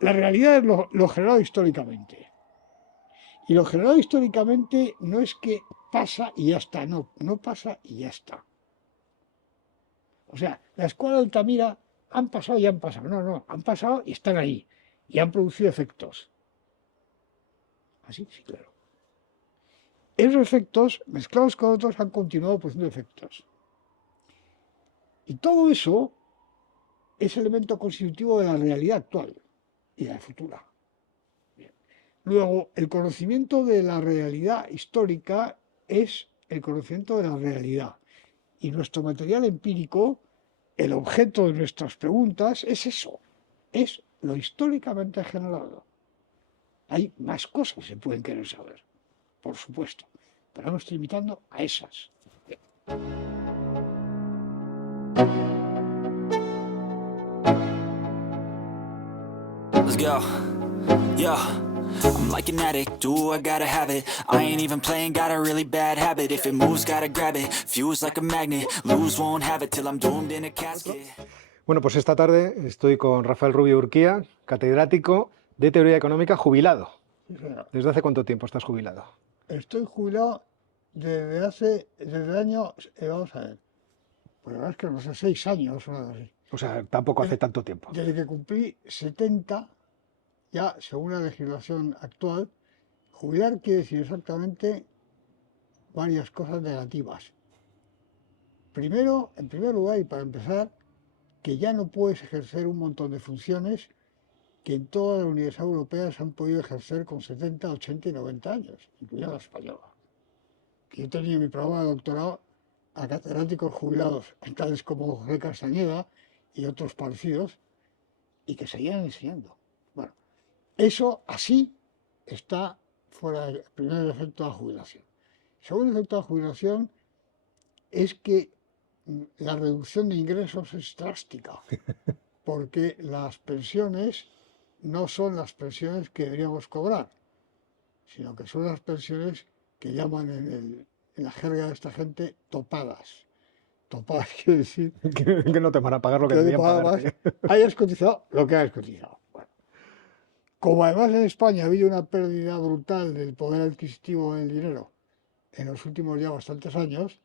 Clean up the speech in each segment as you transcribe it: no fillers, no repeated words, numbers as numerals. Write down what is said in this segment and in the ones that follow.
la realidad es lo generado históricamente. Y lo generado históricamente no es que pasa y ya está, no, no pasa y ya está. O sea, la escuela de Altamira han pasado y han pasado. No, no, han pasado y están ahí. Y han producido efectos. Así, sí, claro. Esos efectos, mezclados con otros, han continuado produciendo efectos. Y todo eso es elemento constitutivo de la realidad actual y de la futura. Bien. Luego, el conocimiento de la realidad histórica es el conocimiento de la realidad. Y nuestro material empírico, el objeto de nuestras preguntas, es eso, es lo históricamente generado. Hay más cosas que se pueden querer saber, por supuesto, pero me estoy limitando a esas. Let's go. Yo, I'm like an addict, do I gotta have it. I ain't even playing, got a really bad habit. If it moves, gotta grab it. Fuse like a magnet, lose, won't have it till I'm doomed in a casket. Bueno, pues esta tarde estoy con Rafael Rubio Urquía, catedrático de Teoría Económica, jubilado. ¿Desde hace cuánto tiempo estás jubilado? Estoy jubilado desde el año, vamos a ver, pues la verdad es que no sé, 6 años o algo así. O sea, tampoco hace tanto tiempo. Desde que cumplí 70, ya según la legislación actual, jubilar quiere decir exactamente varias cosas negativas. Primero, en primer lugar y para empezar, que ya no puedes ejercer un montón de funciones que en toda la Universidad Europea se han podido ejercer con 70, 80 y 90 años, incluida la española. Que yo tenía mi programa de doctorado a catedráticos jubilados, tales como José Castañeda y otros parecidos, y que seguían enseñando. Bueno, eso así está fuera del primer efecto de la jubilación. El segundo efecto de la jubilación es que la reducción de ingresos es drástica, porque las pensiones no son las pensiones que deberíamos cobrar, sino que son las pensiones que llaman en la jerga de esta gente topadas. Topadas quiere decir que no te van a pagar lo que que no te deberían paga más, pagarte. hayas cotizado lo que hayas cotizado. Bueno, como además en España ha habido una pérdida brutal del poder adquisitivo del dinero en los últimos ya bastantes años,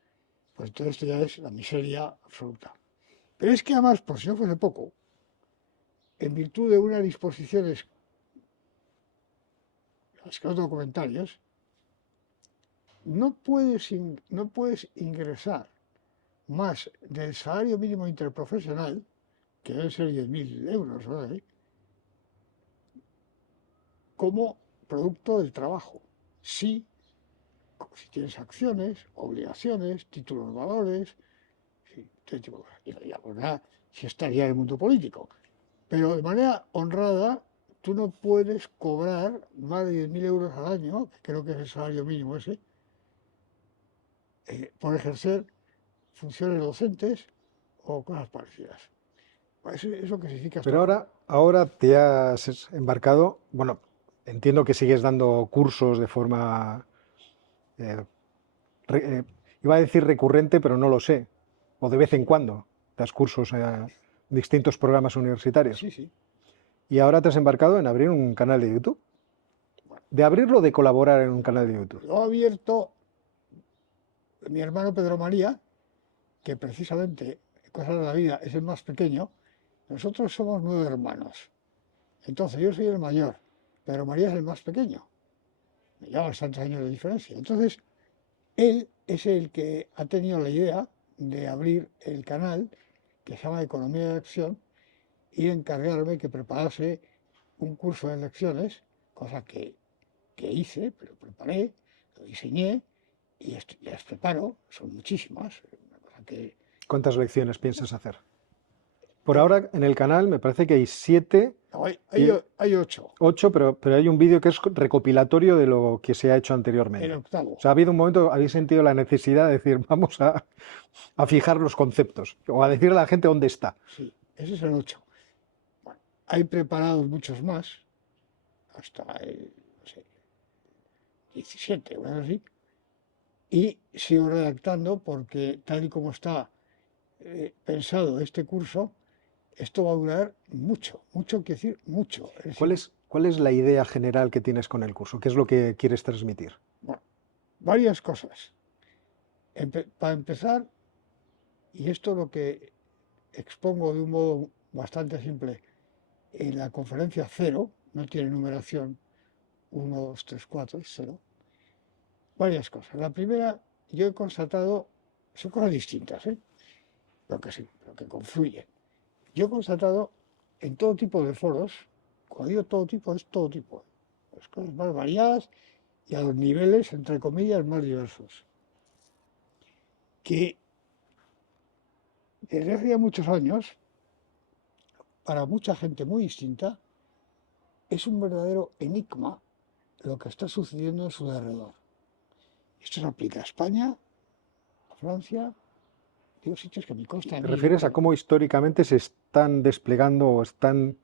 pues entonces esto ya es la miseria absoluta. Pero es que además, por si no fuese poco, en virtud de unas disposiciones, las que no tengo comentarios, no puedes ingresar más del salario mínimo interprofesional, que debe ser 10.000 euros, ¿verdad? Como producto del trabajo. Si tienes acciones, obligaciones, títulos valores, sí, este tipo de cosas. Y la verdad, si estaría en el mundo político. Pero de manera honrada, tú no puedes cobrar más de 10.000 euros al año, que creo que es el salario mínimo ese, por ejercer funciones docentes o cosas parecidas. Eso que significa Pero esto. ahora te has embarcado, bueno, entiendo que sigues dando cursos de forma, eh, iba a decir recurrente, pero no lo sé, o de vez en cuando das cursos a distintos programas universitarios. Sí, sí. Y ahora te has embarcado en abrir un canal de YouTube. De abrirlo o de colaborar en un canal de YouTube. Lo ha abierto mi hermano Pedro María, que precisamente, cosas de la vida, es el más pequeño. Nosotros somos 9 hermanos. Entonces yo soy el mayor, pero María es el más pequeño. Me lleva bastantes años de diferencia. Entonces, él es el que ha tenido la idea de abrir el canal que se llama Economía de Acción y encargarme que preparase un curso de lecciones, cosa que hice, pero preparé, lo diseñé y ya las preparo, son muchísimas. Una cosa que, ¿Cuántas lecciones piensas hacer? Por eh, ahora en el canal me parece que hay 7 no, y hay 8, 8, pero hay un vídeo que es recopilatorio de lo que se ha hecho el anteriormente. O octavo. sea, ha habido un momento, habéis sentido la necesidad de decir, vamos a fijar los conceptos o a decirle a la gente dónde está. Sí, ese es el 8. Bueno, hay preparados muchos más, hasta el, no sé, 17 o algo así, y sigo redactando porque tal y como está pensado este curso, esto va a durar mucho, mucho quiere decir mucho. Es decir, ¿Cuál es la idea general que tienes con el curso? ¿Qué es lo que quieres transmitir? bueno, varias cosas. Para empezar, y esto es lo que expongo de un modo bastante simple en la conferencia cero, no tiene numeración 1, 2, 3, 4, es cero, varias cosas. La primera, yo he constatado, son cosas distintas, ¿eh? Lo que confluyen. Yo he constatado en todo tipo de foros, cuando digo todo tipo, es todo tipo, las cosas más variadas y a los niveles, entre comillas, más diversos, que desde hace ya muchos años, para mucha gente muy distinta, es un verdadero enigma lo que está sucediendo en su alrededor. Esto se aplica a España, a Francia, digo sitios que me consta a ¿Te mí, ¿eh? refieres a cómo históricamente se están desplegando o están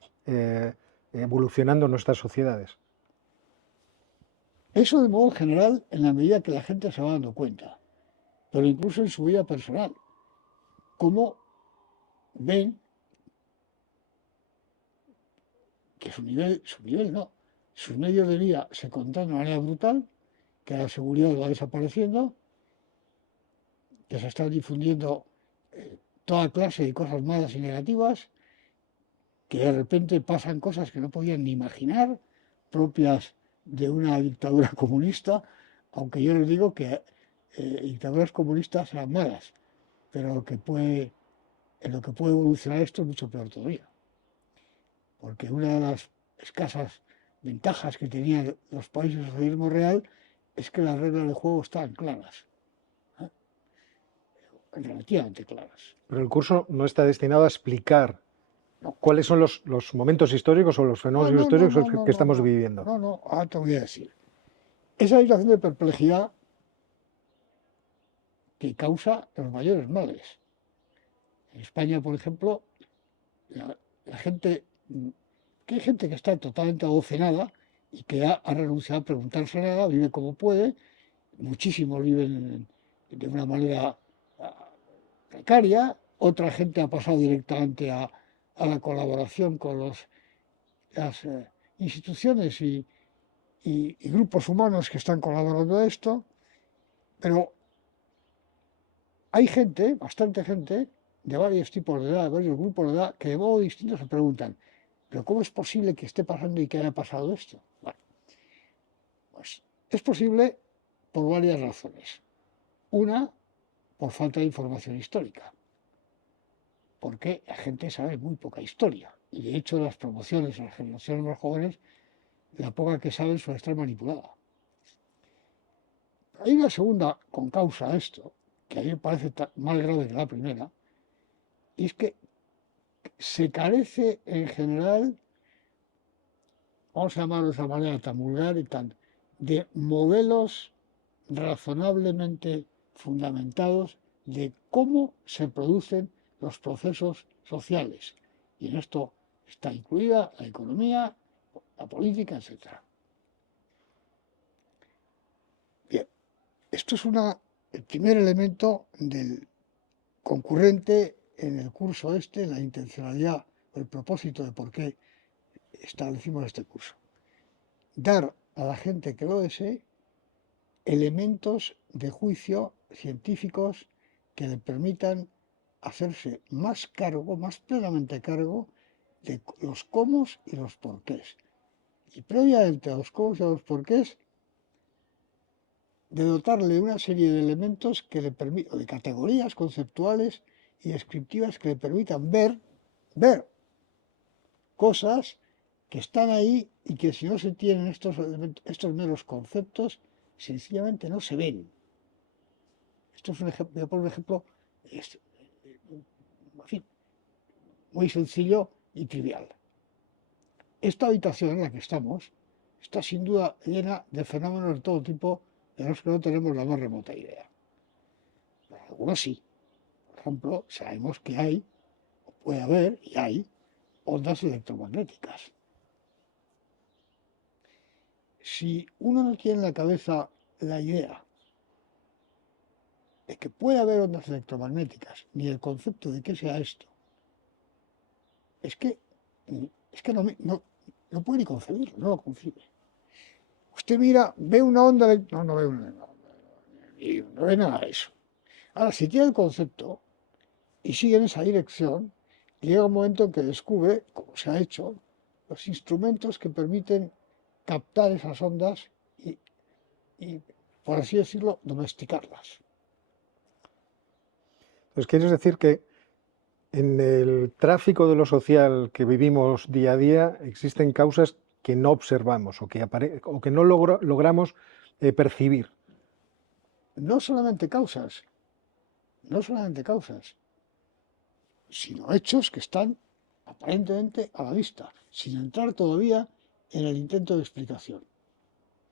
evolucionando nuestras sociedades? Eso de modo general en la medida que la gente se va dando cuenta, pero incluso en su vida personal, cómo ven que su nivel no, sus medios de vida se contraen de una manera brutal, que la seguridad va desapareciendo, que se están difundiendo toda clase de cosas malas y negativas, que de repente pasan cosas que no podían ni imaginar, propias de una dictadura comunista, aunque yo les digo que dictaduras comunistas eran malas, pero en lo que puede evolucionar esto es mucho peor todavía, porque una de las escasas ventajas que tenían los países del socialismo real es que las reglas de juego estaban claras, ¿eh? Relativamente claras. Pero el curso no está destinado a explicar No, cuáles son los momentos históricos o los no, fenómenos no, no, históricos no, no, que no, estamos no, viviendo. no, no, ahora te voy a decir. Esa situación de perplejidad que causa los mayores males. En España, por ejemplo, la gente, que hay gente que está totalmente adocenada y que ha renunciado a preguntarse nada, vive como puede, muchísimos viven de una manera precaria, otra gente ha pasado directamente a la colaboración con las instituciones y grupos humanos que están colaborando a esto, pero hay gente, bastante gente, de varios tipos de edad, de varios grupos de edad, que de modo distinto se preguntan, ¿pero cómo es posible que esté pasando y que haya pasado esto? Bueno, pues es posible por varias razones. Una, por falta de información histórica, porque la gente sabe muy poca historia. Y de hecho las promociones en las generaciones más jóvenes, la poca que saben suele estar manipulada. Hay una segunda con causa a esto, que a mí me parece más grave que la primera, y es que se carece en general, vamos a llamarlo de esa manera tan vulgar y tan, de modelos razonablemente fundamentados de cómo se producen los procesos sociales. Y en esto está incluida la economía, la política, etc. Bien, esto es el primer elemento del concurrente en el curso este, la intencionalidad, el propósito de por qué establecimos este curso. Dar a la gente que lo desee elementos de juicio científicos que le permitan hacerse más cargo, más plenamente cargo de los cómo y los porqués. Y previamente a los cómo y a los porqués, de dotarle una serie de elementos que le permitan, de categorías conceptuales y descriptivas que le permitan ver cosas que están ahí y que si no se tienen estos meros conceptos, sencillamente no se ven. Esto es un ejemplo, voy a poner un ejemplo en fin, muy sencillo y trivial. Esta habitación en la que estamos está sin duda llena de fenómenos de todo tipo de los que no tenemos la más remota idea. Pero algunos sí. Por ejemplo, sabemos que hay, o puede haber, y hay, ondas electromagnéticas. Si uno no tiene en la cabeza la idea de que puede haber ondas electromagnéticas, ni el concepto de qué sea esto, es que no puede ni concebirlo, no lo concibe. Usted mira, ve una onda, no ve no ve nada de eso. Ahora, si tiene el concepto y sigue en esa dirección, llega un momento en que descubre, como se ha hecho, los instrumentos que permiten captar esas ondas y, por así decirlo, domesticarlas. Entonces, ¿quieres decir que en el tráfico de lo social que vivimos día a día existen causas que no observamos o que no logramos percibir? No solamente causas, sino hechos que están aparentemente a la vista, sin entrar todavía en el intento de explicación.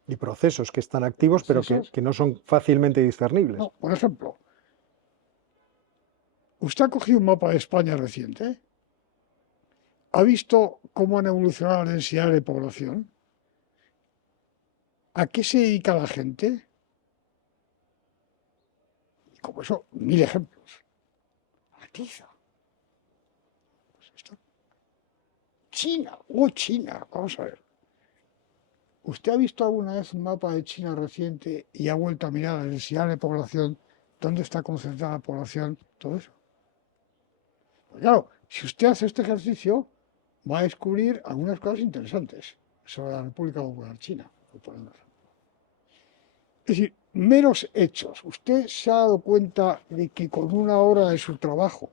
Y procesos que están activos pero que no son fácilmente discernibles. No, por ejemplo, usted ha cogido un mapa de España reciente, ha visto cómo han evolucionado las densidades de población, a qué se dedica la gente, y como eso, 1000 ejemplos. A la tiza. Pues esto. China, China, vamos a ver. ¿Usted ha visto alguna vez un mapa de China reciente y ha vuelto a mirar la densidad de población, dónde está concentrada la población, todo eso? Pues claro, si usted hace este ejercicio, va a descubrir algunas cosas interesantes sobre la República Popular China, por ejemplo. Es decir, meros hechos. Usted se ha dado cuenta de que con una hora de su trabajo,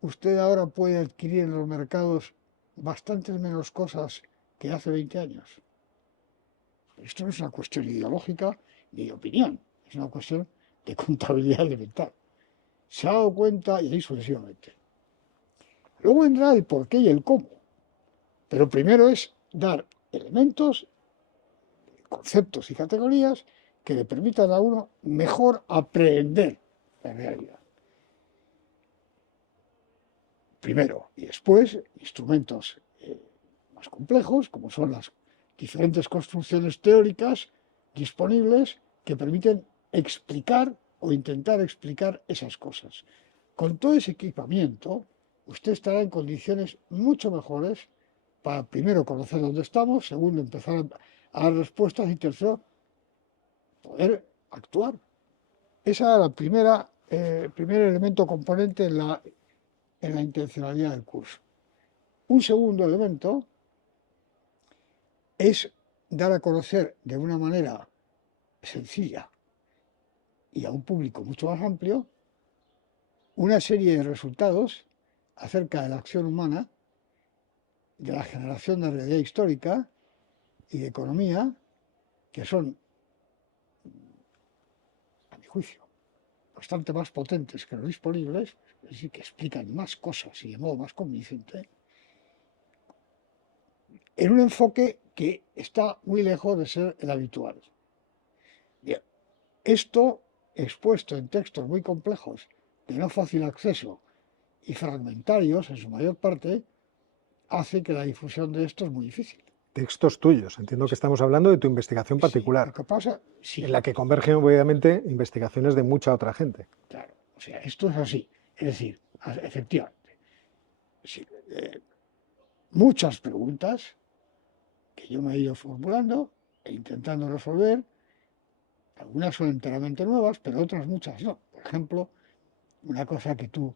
usted ahora puede adquirir en los mercados bastantes menos cosas que hace 20 años. Esto no es una cuestión ideológica ni de opinión, es una cuestión de contabilidad elemental. Se ha dado cuenta y ahí sucesivamente. Luego vendrá el por qué y el cómo. Pero primero es dar elementos, conceptos y categorías que le permitan a uno mejor aprehender la realidad. Primero y después, instrumentos más complejos, como son las diferentes construcciones teóricas disponibles que permiten explicar o intentar explicar esas cosas. Con todo ese equipamiento, usted estará en condiciones mucho mejores para, primero, conocer dónde estamos, segundo, empezar a dar respuestas y, tercero, poder actuar. Ese era el primer elemento componente en la intencionalidad del curso. Un segundo elemento es dar a conocer de una manera sencilla y a un público mucho más amplio una serie de resultados acerca de la acción humana, de la generación de realidad histórica y de economía, que son, a mi juicio, bastante más potentes que los disponibles, es decir, que explican más cosas y de modo más convincente, en un enfoque que está muy lejos de ser el habitual. Bien, esto expuesto en textos muy complejos, de no fácil acceso y fragmentarios en su mayor parte, hace que la difusión de esto es muy difícil. Textos tuyos, entiendo que estamos hablando de tu investigación particular, Sí, lo que pasa, sí, en la que convergen obviamente investigaciones de mucha otra gente. claro, o sea, esto es así, es decir, efectivamente, sí, muchas preguntas que yo me he ido formulando e intentando resolver, algunas son enteramente nuevas, pero otras muchas no. Por ejemplo, una cosa que tú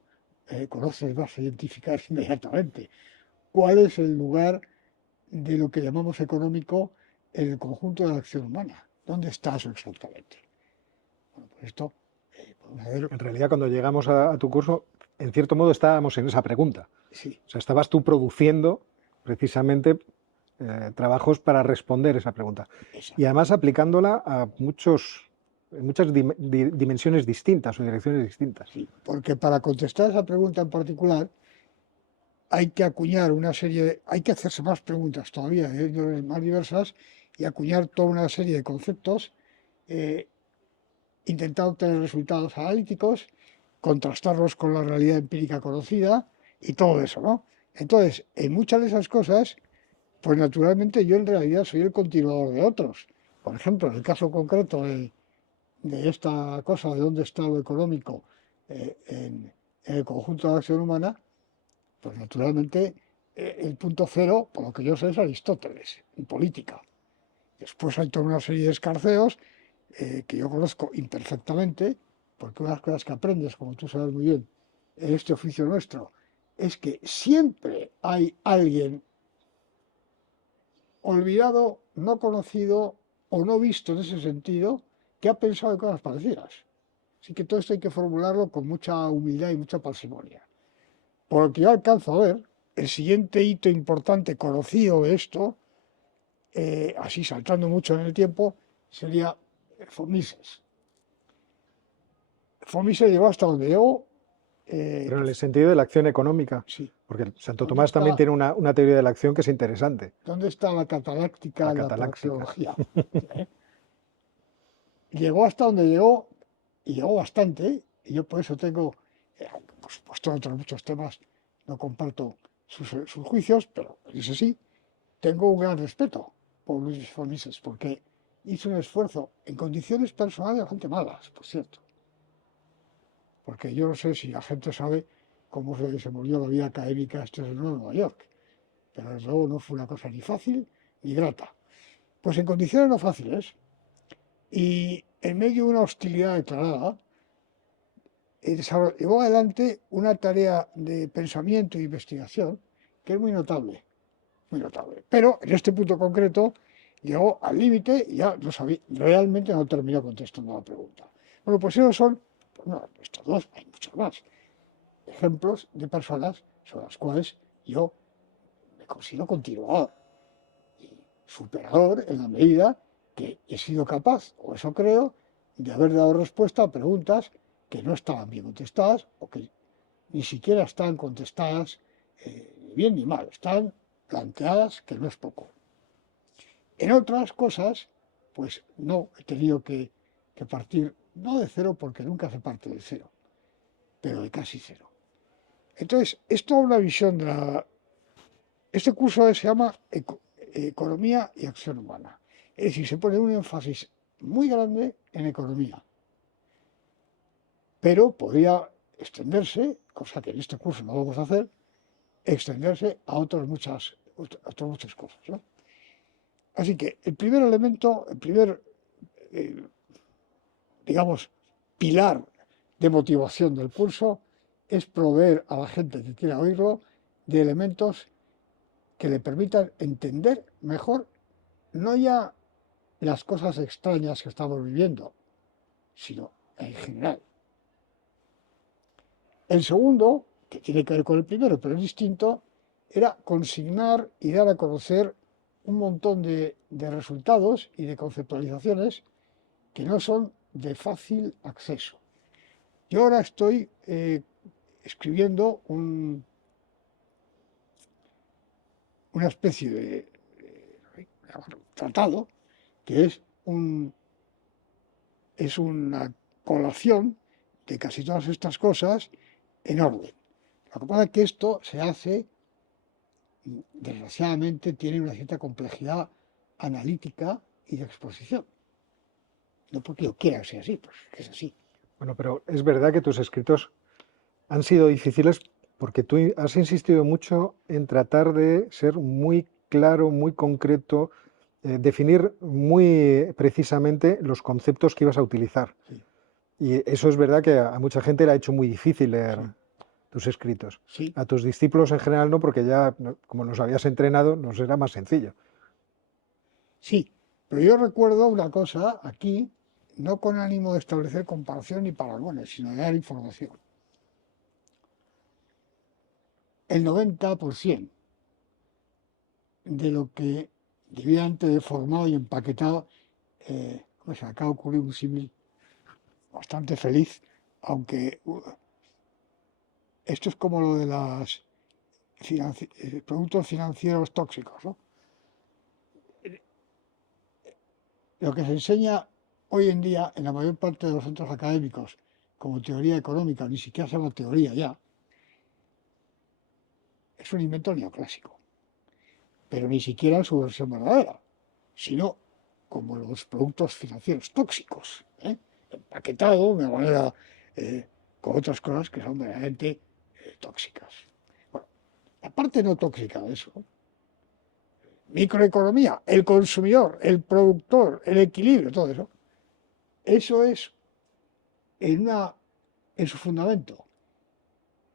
conoces, vas a identificar inmediatamente. ¿Cuál es el lugar de lo que llamamos económico en el conjunto de la acción humana? ¿Dónde está eso exactamente? Bueno, pues esto, vamos a ver. En realidad, cuando llegamos a tu curso, en cierto modo estábamos en esa pregunta. Sí. O sea, estabas tú produciendo precisamente trabajos para responder esa pregunta. Exacto. Y además aplicándola a muchas dimensiones distintas o direcciones distintas. Sí, porque para contestar esa pregunta en particular hay que acuñar hay que hacerse más preguntas todavía, más diversas, y acuñar toda una serie de conceptos, intentar obtener resultados analíticos, contrastarlos con la realidad empírica conocida y todo eso, ¿no? Entonces, en muchas de esas cosas, pues naturalmente yo en realidad soy el continuador de otros. Por ejemplo, en el caso concreto de esta cosa de dónde está lo económico en el conjunto de la acción humana, Pues naturalmente el punto cero, por lo que yo sé, es Aristóteles, en política. Después hay toda una serie de escarceos que yo conozco imperfectamente, porque una de las cosas que aprendes, como tú sabes muy bien, en este oficio nuestro, es que siempre hay alguien olvidado, no conocido o no visto en ese sentido, que ha pensado en cosas parecidas. Así que todo esto hay que formularlo con mucha humildad y mucha parsimonia. Por lo que yo alcanzo a ver, el siguiente hito importante conocido de esto, así saltando mucho en el tiempo, sería Fomises. Fomises llegó hasta donde llegó. Pero en el sentido de la acción económica, Sí. porque Santo ¿Dónde Tomás también está, tiene una teoría de la acción que es interesante, dónde está la cataláctica la en la cataláctica. praxeología? ¿Eh? Llegó hasta donde llegó, y llegó bastante, y yo por eso tengo, por supuesto, en otros muchos temas no comparto sus juicios, pero eso sí, tengo un gran respeto por Luis Formises, porque hizo un esfuerzo en condiciones personales bastante malas, por cierto. Porque yo no sé si la gente sabe cómo se desenvolvió la vida académica este señor en Nueva York, pero desde luego no fue una cosa ni fácil ni grata. Pues en condiciones no fáciles, y en medio de una hostilidad declarada, llevó adelante una tarea de pensamiento e investigación que es muy notable, muy notable. Pero en este punto concreto llegó al límite y ya no sabía, realmente no terminó contestando la pregunta. Bueno, pues esos son, pues no, estos dos, hay muchos más, ejemplos de personas sobre las cuales yo me considero continuador y superador en la medida que he sido capaz, o eso creo, de haber dado respuesta a preguntas que no estaban bien contestadas o que ni siquiera están contestadas ni bien ni mal, están planteadas, que no es poco. En otras cosas, pues no he tenido que partir, no de cero, porque nunca se parte de cero, pero de casi cero. Entonces, es toda una visión de la... Este curso se llama Economía y Acción Humana. Es decir, se pone un énfasis muy grande en economía, pero podría extenderse, cosa que en este curso no vamos a hacer, extenderse a otras muchas cosas, ¿no? Así que el primer elemento, el primer, eh, digamos, pilar de motivación del curso es proveer a la gente que quiera oírlo de elementos que le permitan entender mejor no ya las cosas extrañas que estamos viviendo, sino en general. El segundo, que tiene que ver con el primero, pero es distinto, era consignar y dar a conocer un montón de resultados y de conceptualizaciones que no son de fácil acceso. Yo ahora estoy escribiendo una especie de tratado que es una colación de casi todas estas cosas en orden. Lo que pasa es que esto se hace, desgraciadamente, tiene una cierta complejidad analítica y de exposición. No porque yo quiera que sea así, pues es así. Bueno, pero es verdad que tus escritos han sido difíciles porque tú has insistido mucho en tratar de ser muy claro, muy concreto, definir muy precisamente los conceptos que ibas a utilizar. Sí, Y eso es verdad que a mucha gente le ha hecho muy difícil leer sí, tus escritos. sí, A tus discípulos en general no, porque ya, como nos habías entrenado, nos era más sencillo. sí. Pero yo recuerdo una cosa aquí, no con ánimo de establecer comparación ni paralones, sino de dar información. El 90% de lo que debidamente de formado y empaquetado, pues acaba de ocurrir un símil bastante feliz, aunque esto es como lo de los productos financieros tóxicos, ¿no? Lo que se enseña hoy en día en la mayor parte de los centros académicos como teoría económica, ni siquiera se llama teoría ya, es un invento neoclásico, pero ni siquiera en su versión verdadera, sino como los productos financieros tóxicos, empaquetado de una manera con otras cosas que son verdaderamente tóxicas. Bueno, la parte no tóxica de eso, microeconomía, el consumidor, el productor, el equilibrio, todo eso, eso es en su fundamento.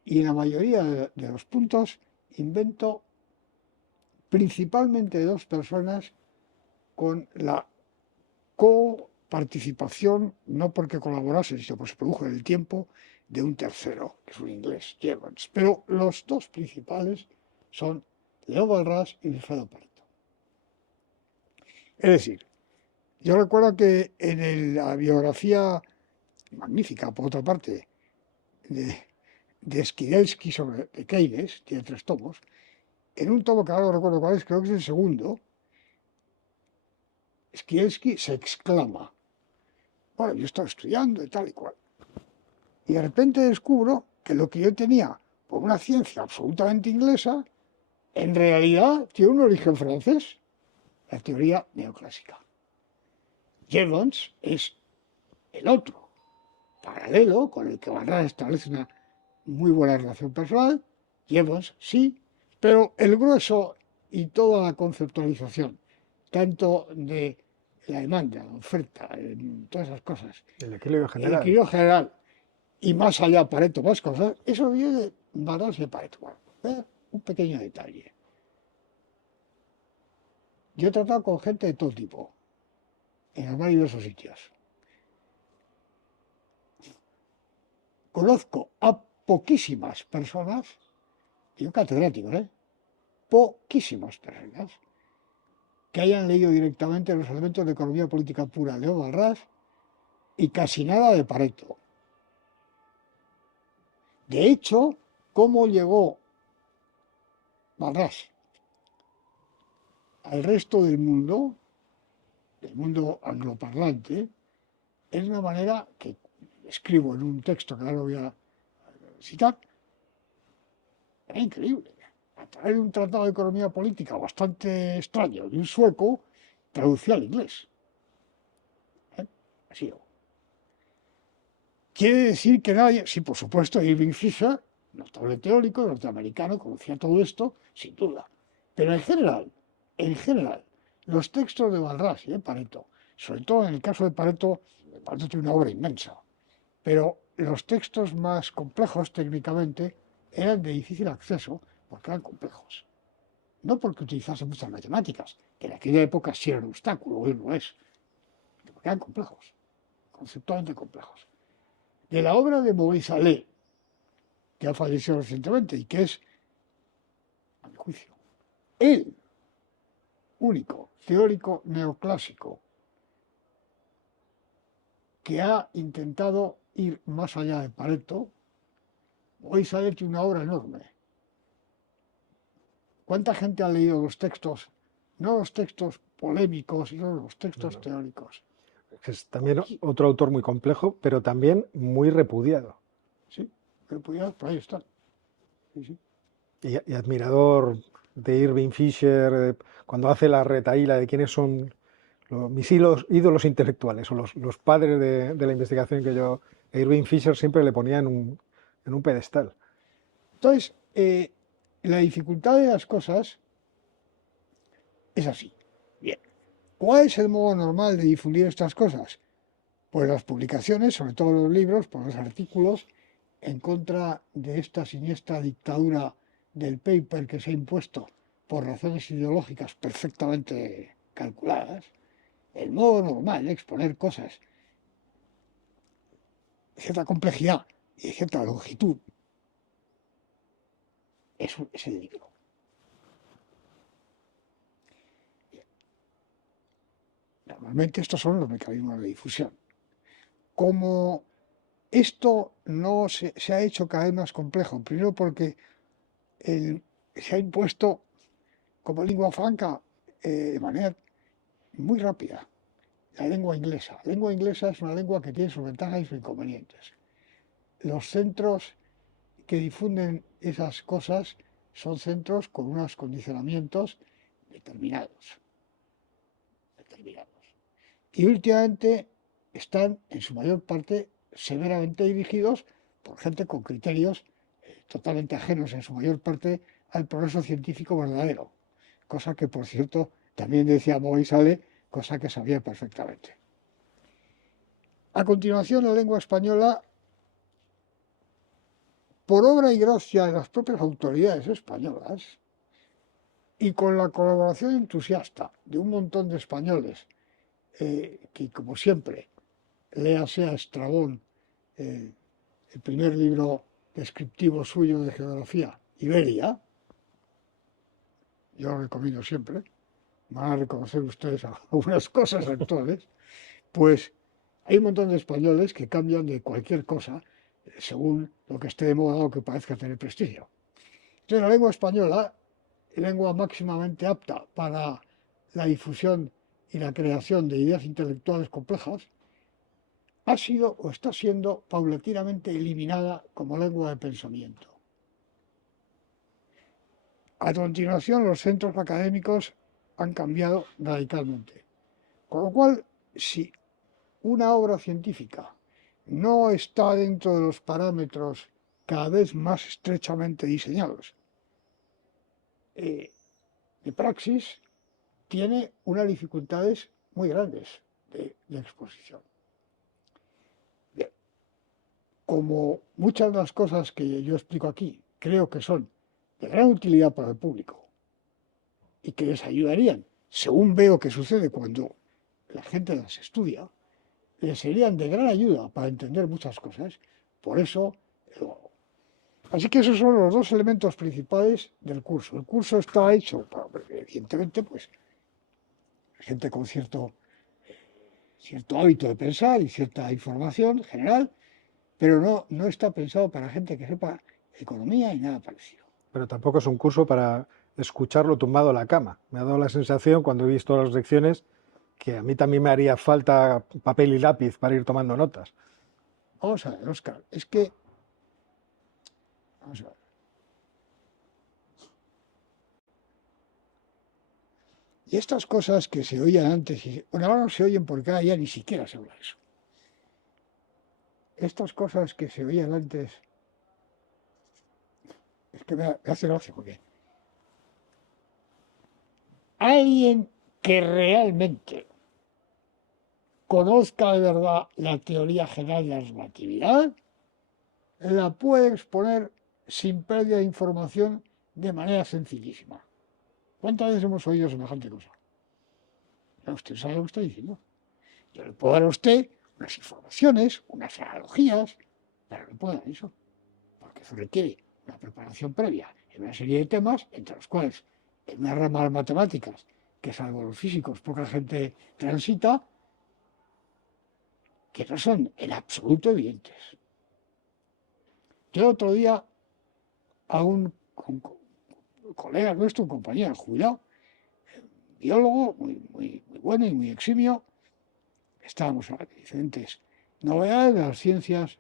Y en la mayoría de los puntos invento principalmente de dos personas con la coparticipación, no porque colaborasen, sino porque se produjo en el tiempo, de un tercero, que es un inglés, Jevons. Pero los dos principales son Leo Walras y Wilfredo Pareto. Es decir, yo recuerdo que en la biografía magnífica, por otra parte, de Skidelsky de Keynes, tiene 3 tomos, en un tomo que ahora no recuerdo cuál es, creo que es el segundo, Skidelsky se exclama, bueno, yo estaba estudiando y tal y cual, y de repente descubro que lo que yo tenía por una ciencia absolutamente inglesa, en realidad tiene un origen francés, la teoría neoclásica. Jevons es el otro, paralelo, con el que Walras establece una muy buena relación personal, Jevons sí, pero el grueso y toda la conceptualización, tanto de la demanda, la oferta, todas esas cosas, El equilibrio el general. equilibrio general y más allá Pareto, más cosas, eso viene de Walras y Pareto. Bueno, un pequeño detalle. Yo he tratado con gente de todo tipo, en los más diversos sitios. Conozco a poquísimas personas, yo catedrático, poquísimas personas que hayan leído directamente los elementos de economía política pura de Leo Walras y casi nada de Pareto. De hecho, cómo llegó Walras al resto del mundo angloparlante, es una manera que escribo en un texto que ahora voy a citar, era increíble. A través de un tratado de economía política bastante extraño de un sueco, traducía al inglés. Así. Quiere decir que nadie, sí, por supuesto, Irving Fisher, notable teórico norteamericano, conocía todo esto, sin duda. Pero en general, los textos de Walras y de Pareto, sobre todo en el caso de Pareto tiene una obra inmensa, pero los textos más complejos técnicamente eran de difícil acceso porque eran complejos. No porque utilizasen muchas matemáticas, que en aquella época sí era un obstáculo, hoy no es, porque eran complejos, conceptualmente complejos. De la obra de Maurice Allais, que ha fallecido recientemente y que es, a mi juicio, el único teórico neoclásico que ha intentado ir más allá de Pareto, Maurice Allais tiene una obra enorme. ¿Cuánta gente ha leído los textos, no los textos polémicos, sino los textos teóricos? Es también otro autor muy complejo, pero también muy repudiado. Sí, repudiado, pero ahí está. Sí, sí. Y admirador de Irving Fisher, cuando hace la retahíla de quiénes son mis ídolos intelectuales o los padres de la investigación que yo, a Irving Fisher siempre le ponía en un pedestal. Entonces, la dificultad de las cosas es así. Bien, ¿cuál es el modo normal de difundir estas cosas? Pues las publicaciones, sobre todo los libros, por los artículos, en contra de esta siniestra dictadura del paper que se ha impuesto por razones ideológicas perfectamente calculadas. El modo normal de exponer cosas de cierta complejidad y de cierta longitud es el libro. Normalmente estos son los mecanismos de difusión. Como esto no se ha hecho cada vez más complejo, primero porque se ha impuesto como lengua franca de manera muy rápida la lengua inglesa. La lengua inglesa es una lengua que tiene sus ventajas y sus inconvenientes. Los centros que difunden esas cosas son centros con unos condicionamientos determinados. Y últimamente están, en su mayor parte, severamente dirigidos por gente con criterios totalmente ajenos, en su mayor parte, al progreso científico verdadero, cosa que, por cierto, también decía Moisale, cosa que sabía perfectamente. A continuación, la lengua española, por obra y gracia de las propias autoridades españolas, y con la colaboración entusiasta de un montón de españoles, que, como siempre, léase a Estrabón, el primer libro descriptivo suyo de geografía, Iberia, yo lo recomiendo siempre, van a reconocer ustedes algunas cosas actuales, pues hay un montón de españoles que cambian de cualquier cosa según lo que esté de moda o que parezca tener prestigio. Entonces la lengua española, lengua máximamente apta para la difusión y la creación de ideas intelectuales complejas, ha sido o está siendo paulatinamente eliminada como lengua de pensamiento. A continuación, los centros académicos han cambiado radicalmente. Con lo cual, si una obra científica no está dentro de los parámetros cada vez más estrechamente diseñados de praxis, tiene unas dificultades muy grandes de exposición. Bien, como muchas de las cosas que yo explico aquí creo que son de gran utilidad para el público y que les ayudarían, según veo que sucede cuando la gente las estudia, les serían de gran ayuda para entender muchas cosas, por eso lo hago. Así que esos son los dos elementos principales del curso. El curso está hecho, evidentemente, pues, gente con cierto hábito de pensar y cierta información general, pero no está pensado para gente que sepa economía y nada parecido. Pero tampoco es un curso para escucharlo tumbado en la cama. Me ha dado la sensación, cuando he visto las lecciones, que a mí también me haría falta papel y lápiz para ir tomando notas. Vamos a ver, Óscar, es que... Vamos a ver. Y estas cosas que se oían antes, bueno, ahora no se oyen porque ahora ya ni siquiera se habla de eso. Estas cosas que se oían antes, es que me hace gracia porque alguien que realmente conozca de verdad la teoría general de la relatividad, la puede exponer sin pérdida de información de manera sencillísima. ¿Cuántas veces hemos oído semejante cosa? Usted sabe lo que estoy diciendo. Yo le puedo dar a usted unas informaciones, unas analogías, pero no puedo dar eso, porque eso requiere una preparación previa en una serie de temas, entre los cuales, en una rama de las matemáticas, que salvo los físicos poca gente transita, que no son en absoluto evidentes. Yo el otro día a un colega nuestro, un compañero jubilado, biólogo muy bueno y muy eximio, estábamos hablando de diferentes novedades de las ciencias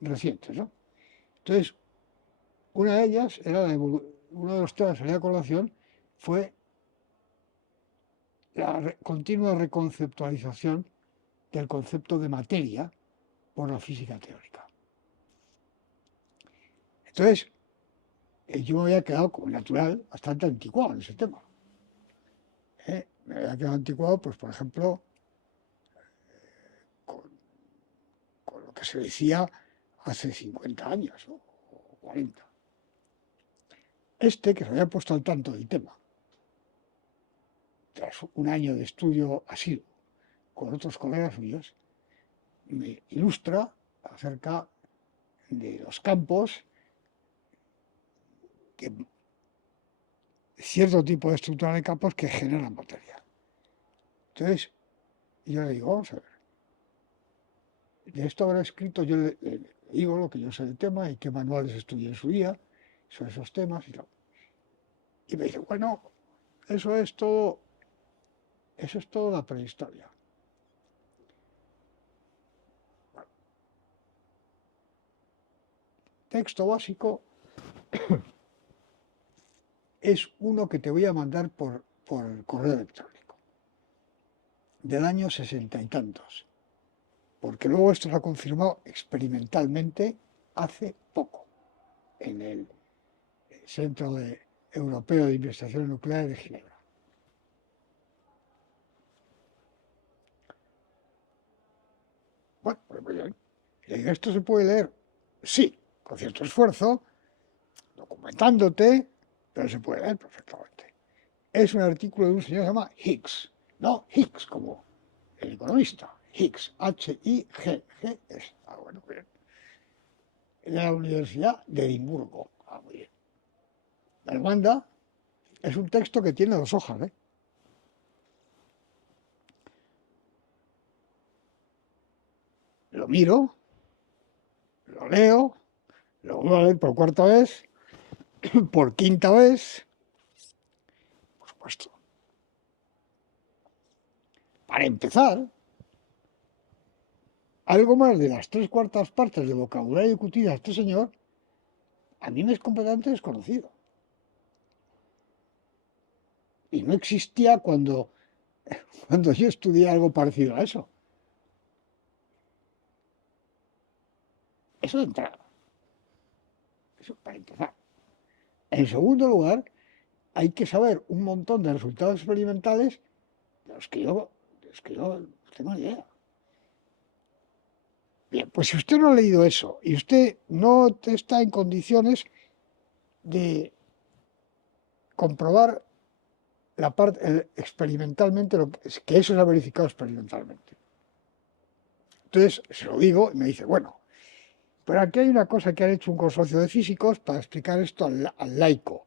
recientes, ¿no? Entonces, una de ellas era uno de los temas de la colación fue la continua reconceptualización del concepto de materia por la física teórica. Entonces, yo me había quedado, como natural, bastante anticuado en ese tema. Me había quedado anticuado, pues, por ejemplo, con lo que se decía hace 50 años, ¿no? O 40. Que se había puesto al tanto del tema, tras un año de estudio asiduo con otros colegas míos, me ilustra acerca de los campos que cierto tipo de estructura de campos que generan materia. Entonces, yo le digo, vamos a ver, de esto habrá escrito, yo le digo lo que yo sé del tema y qué manuales estudié en su día sobre esos temas y tal. Y me dice, bueno, eso es todo la prehistoria. Bueno, texto básico es uno que te voy a mandar por correo electrónico, del año 60 y tantos, porque luego esto se ha confirmado experimentalmente hace poco en el Centro de Europeo de Investigación Nuclear de Ginebra. Bueno, pues muy bien. Y digo, ¿esto se puede leer? Sí, con cierto esfuerzo, documentándote, pero se puede leer perfectamente. Es un artículo de un señor que se llama Higgs, no Higgs como el economista, Higgs, H-I-G, es, bueno, bien, de la Universidad de Edimburgo, muy bien. Me lo manda, es un texto que tiene 2 hojas, ¿eh? Lo miro, lo leo, lo vuelvo a leer por 4ª vez, por 5ª vez, por supuesto. Para empezar, algo más de las 3/4 partes del vocabulario que utiliza este señor, a mí me es completamente desconocido. Y no existía cuando yo estudié algo parecido a eso. Eso de entrada. Eso para empezar. En segundo lugar, hay que saber un montón de resultados experimentales de los que yo no tengo ni idea. Bien, pues si usted no ha leído eso y usted no está en condiciones de comprobar la parte experimentalmente, que eso se ha verificado experimentalmente. Entonces se lo digo y me dice, bueno, pero aquí hay una cosa que han hecho un consorcio de físicos para explicar esto al laico.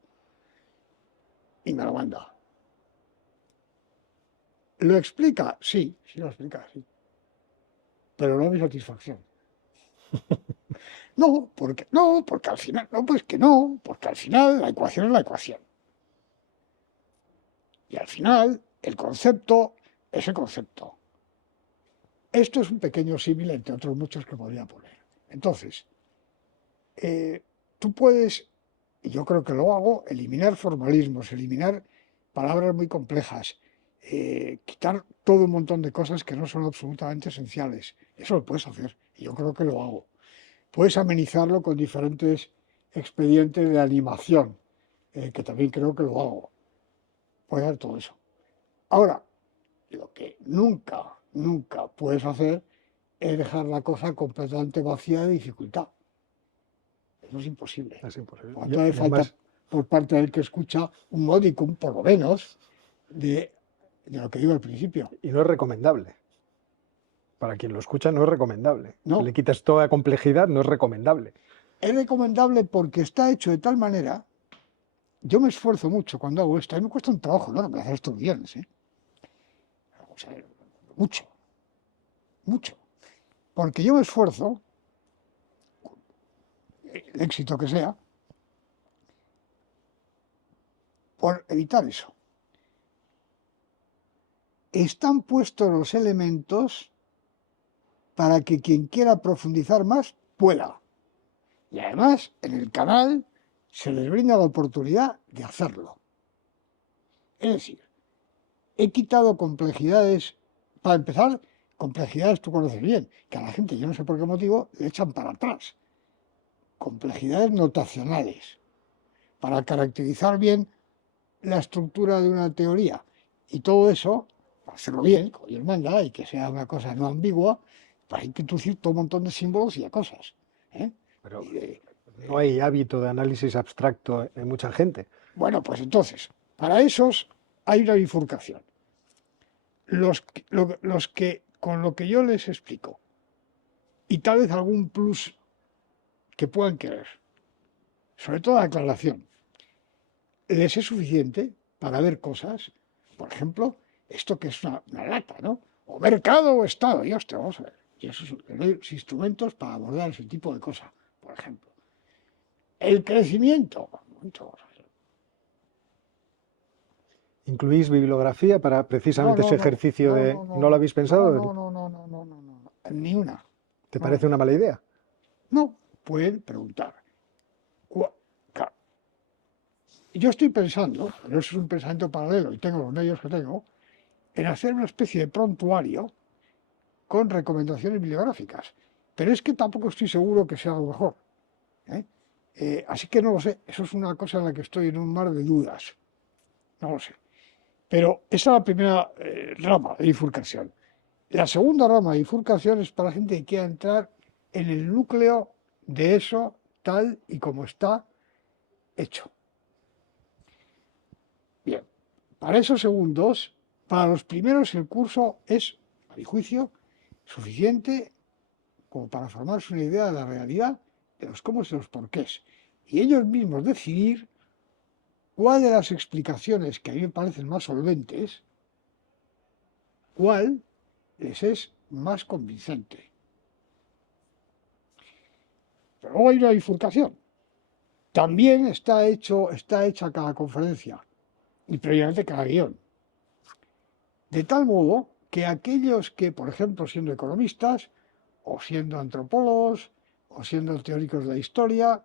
Y me lo manda. ¿Lo explica? Sí, sí lo explica, sí. Pero no mi satisfacción. No, porque al final, porque al final la ecuación es la ecuación. Y al final el concepto es el concepto. Esto es un pequeño símil entre otros muchos que podría poner. Entonces, tú puedes, y yo creo que lo hago, eliminar formalismos, eliminar palabras muy complejas, quitar todo un montón de cosas que no son absolutamente esenciales. Eso lo puedes hacer, y yo creo que lo hago. Puedes amenizarlo con diferentes expedientes de animación, que también creo que lo hago. Puedes hacer todo eso. Ahora, lo que nunca puedes hacer es dejar la cosa completamente vacía de dificultad. Eso es imposible. Es imposible. Por tanto, hace falta por parte del que escucha un modicum, por lo menos, de lo que digo al principio. Y no es recomendable. Para quien lo escucha no es recomendable. No. Si le quitas toda complejidad, no es recomendable. Es recomendable porque está hecho de tal manera. Yo me esfuerzo mucho cuando hago esto. A mí me cuesta un trabajo enorme hacer estos guiones, ¿eh? O sea, mucho. Porque yo me esfuerzo, el éxito que sea, por evitar eso. Están puestos los elementos para que quien quiera profundizar más pueda. Y además, en el canal se les brinda la oportunidad de hacerlo. Es decir, he quitado complejidades, para empezar, complejidades tú conoces bien, que a la gente, yo no sé por qué motivo, le echan para atrás. Complejidades notacionales, para caracterizar bien la estructura de una teoría. Y todo eso, para hacerlo bien, como Dios manda, y que sea una cosa no ambigua, pues hay que introducir todo un montón de símbolos y de cosas. Pero no hay hábito de análisis abstracto en mucha gente. Bueno, pues entonces, para esos hay una bifurcación. Los que, con lo que yo les explico, y tal vez algún plus que puedan querer, sobre todo la aclaración, les es suficiente para ver cosas, por ejemplo, esto que es una lata, ¿no? O mercado o estado, y hostia, vamos a ver. Y esos son los instrumentos para abordar ese tipo de cosas, por ejemplo. El crecimiento. ¿Incluís bibliografía para precisamente ese ejercicio de... ¿No lo habéis pensado? No, ni una. ¿Te parece una mala idea? No, pueden preguntar. Claro. Yo estoy pensando, pero eso es un pensamiento paralelo y tengo los medios que tengo, en hacer una especie de prontuario con recomendaciones bibliográficas. Pero es que tampoco estoy seguro que sea lo mejor. Así que no lo sé, eso es una cosa en la que estoy en un mar de dudas, no lo sé. Pero esa es la primera rama de bifurcación. La segunda rama de bifurcación es para la gente que quiera entrar en el núcleo de eso tal y como está hecho. Bien, para esos segundos, para los primeros el curso es, a mi juicio, suficiente como para formarse una idea de la realidad, de los cómo y los porqués. Y ellos mismos decidir cuál de las explicaciones que a mí me parecen más solventes, cuál les es más convincente. Pero luego hay una bifurcación. También está hecha cada conferencia y previamente cada guión. De tal modo que aquellos que, por ejemplo, siendo economistas, o siendo antropólogos, o siendo teóricos de la historia,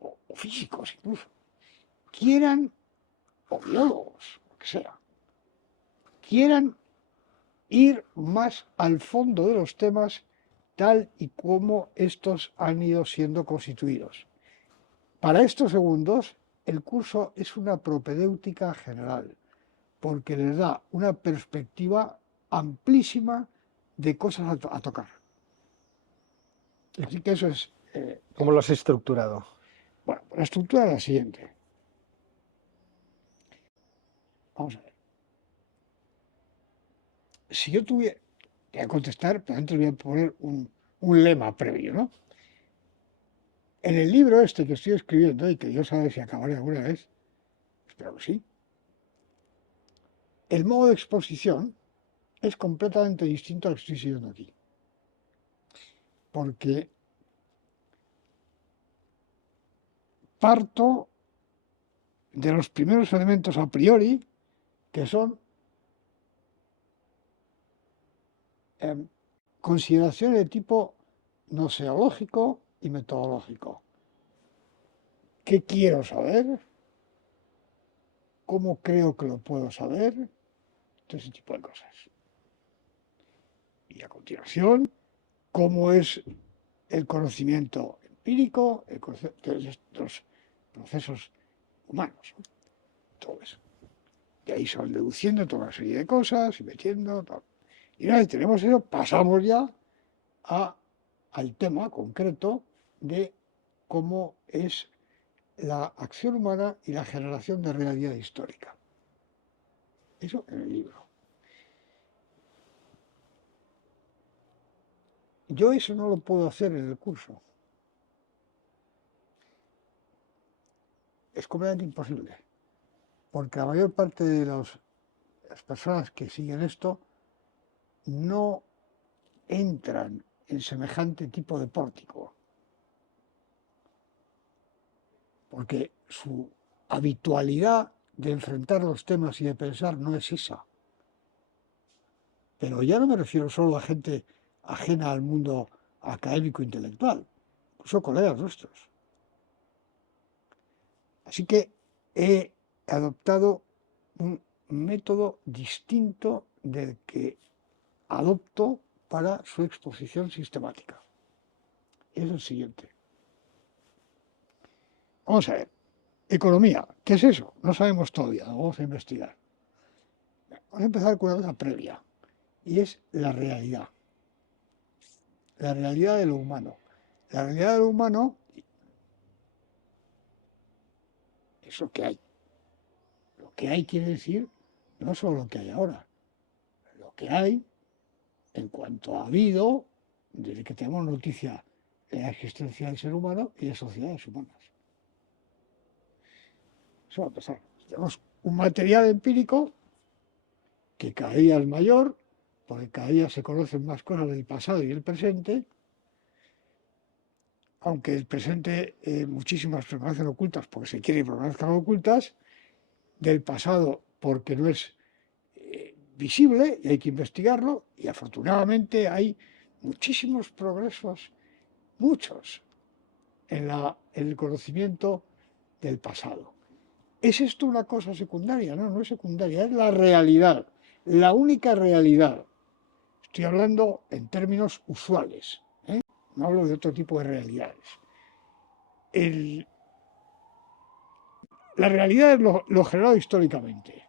o físicos incluso, quieran, o biólogos, lo que sea, quieran ir más al fondo de los temas tal y como estos han ido siendo constituidos. Para estos segundos, el curso es una propedéutica general, porque les da una perspectiva amplísima de cosas a tocar. Así que eso es... ¿Cómo lo has estructurado? Bueno, la estructura es la siguiente. Vamos a ver. Si yo tuviera... Voy a contestar, pero antes voy a poner un lema previo, ¿no? En el libro este que estoy escribiendo y que yo sabe si acabaré alguna vez, espero que sí, el modo de exposición es completamente distinto al que estoy siguiendo aquí. Porque parto de los primeros elementos a priori, que son consideraciones de tipo noseológico y metodológico. ¿Qué quiero saber? ¿Cómo creo que lo puedo saber? Todo ese tipo de cosas. Y a continuación, ¿cómo es el conocimiento empírico, el conocimiento de los procesos humanos? ¿No? Todo eso. De ahí se van deduciendo toda una serie de cosas y metiendo. Tal. Y una vez tenemos eso, pasamos ya al tema concreto de cómo es la acción humana y la generación de realidad histórica. Eso en el libro. Yo eso no lo puedo hacer en el curso. Es completamente imposible. Porque la mayor parte de las personas que siguen esto no entran en semejante tipo de pórtico. Porque su habitualidad de enfrentar los temas y de pensar no es esa. Pero ya no me refiero solo a gente ajena al mundo académico e intelectual, incluso colegas nuestros. Así que he adoptado un método distinto del que adopto para su exposición sistemática. Es el siguiente. Vamos a ver. Economía. ¿Qué es eso? No sabemos todavía. Lo vamos a investigar. Vamos a empezar con una cosa previa. Y es la realidad. La realidad de lo humano. La realidad de lo humano es lo que hay. Lo que hay quiere decir no solo lo que hay ahora. Lo que hay en cuanto ha habido desde que tenemos noticia de la existencia del ser humano y de sociedades humanas. Eso va a pasar. Tenemos un material empírico que cada día es mayor, porque cada día se conocen más cosas del pasado y del presente, aunque el presente muchísimas permanecen ocultas porque se quiere que permanezcan ocultas, del pasado porque no es visible y hay que investigarlo, y afortunadamente hay muchísimos progresos, muchos, en el conocimiento del pasado. ¿Es esto una cosa secundaria? No, no es secundaria, es la realidad, la única realidad. Estoy hablando en términos usuales, ¿eh? No hablo de otro tipo de realidades. el- la realidad es lo generado históricamente.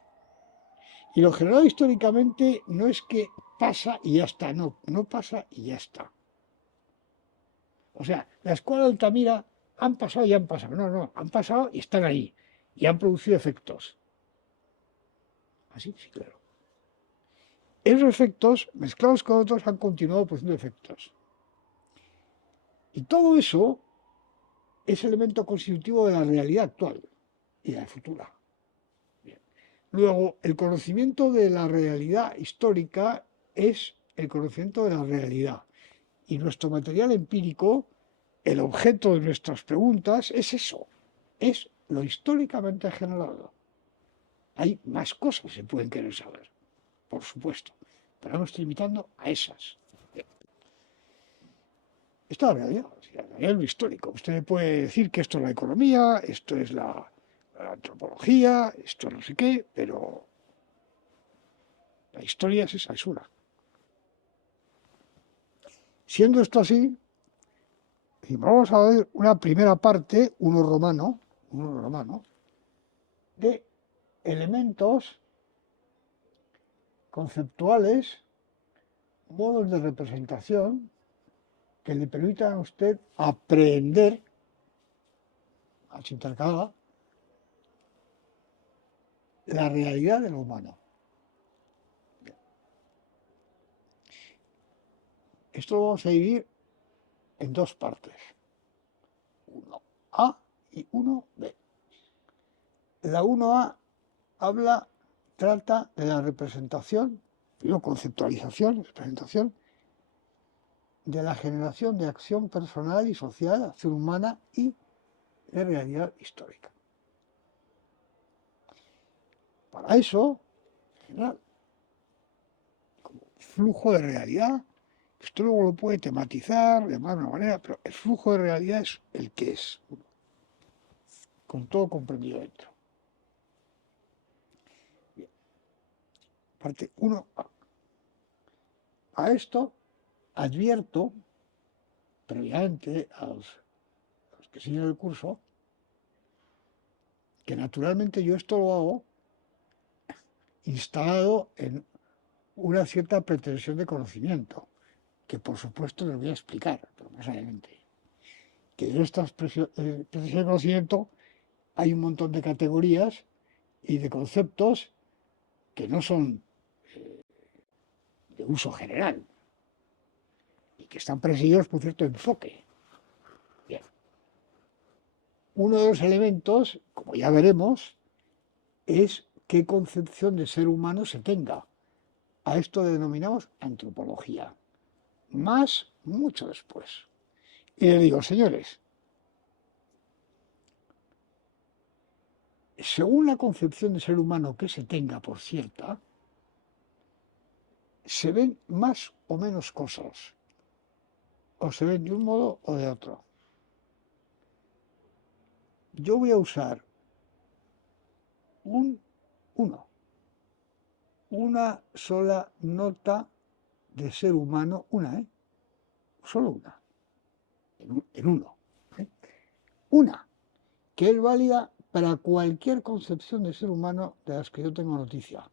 Y lo generado históricamente no es que pasa y ya está, no, no pasa y ya está. O sea, la escuela de Altamira han pasado y han pasado. No, no, han pasado y están ahí. Y han producido efectos. Así, sí, claro. Esos efectos, mezclados con otros, han continuado produciendo efectos. Y todo eso es elemento constitutivo de la realidad actual y de la futura. Bien. Luego, el conocimiento de la realidad histórica es el conocimiento de la realidad. Y nuestro material empírico, el objeto de nuestras preguntas, es eso, es lo históricamente generado. Hay más cosas que se pueden querer saber, por supuesto, pero me estoy limitando a esas. Esta es la realidad, la realidad es lo histórico. Usted me puede decir que esto es la economía, esto es la antropología, esto es no sé qué, pero la historia es esa, es una. Siendo esto así, vamos a ver una primera parte, uno romano, de elementos conceptuales, modos de representación que le permitan a usted aprender a intercalar la realidad de lo humano. Esto lo vamos a dividir en dos partes, uno A y uno B. La 1A trata de la representación, primero conceptualización, representación, de la generación de acción personal y social, acción humana y de realidad histórica. Para eso, generar como flujo de realidad, esto luego lo puede tematizar de alguna manera, pero el flujo de realidad es el que es, con todo comprendido dentro. Bien. Parte 1A. A esto advierto previamente a los que siguen el curso que naturalmente yo esto lo hago instalado en una cierta pretensión de conocimiento, que por supuesto les voy a explicar, pero más adelante. Que en esta pretensión de conocimiento hay un montón de categorías y de conceptos que no son de uso general y que están presididos por cierto enfoque. Bien. Uno de los elementos, como ya veremos, es qué concepción de ser humano se tenga. A esto denominamos antropología. Más, mucho después. Y le digo, señores, según la concepción de ser humano que se tenga por cierta, se ven más o menos cosas. O se ven de un modo o de otro. Yo voy a usar una sola nota de ser humano, solo una, en uno. ¿Eh? Una, que es válida para cualquier concepción de ser humano de las que yo tengo noticia.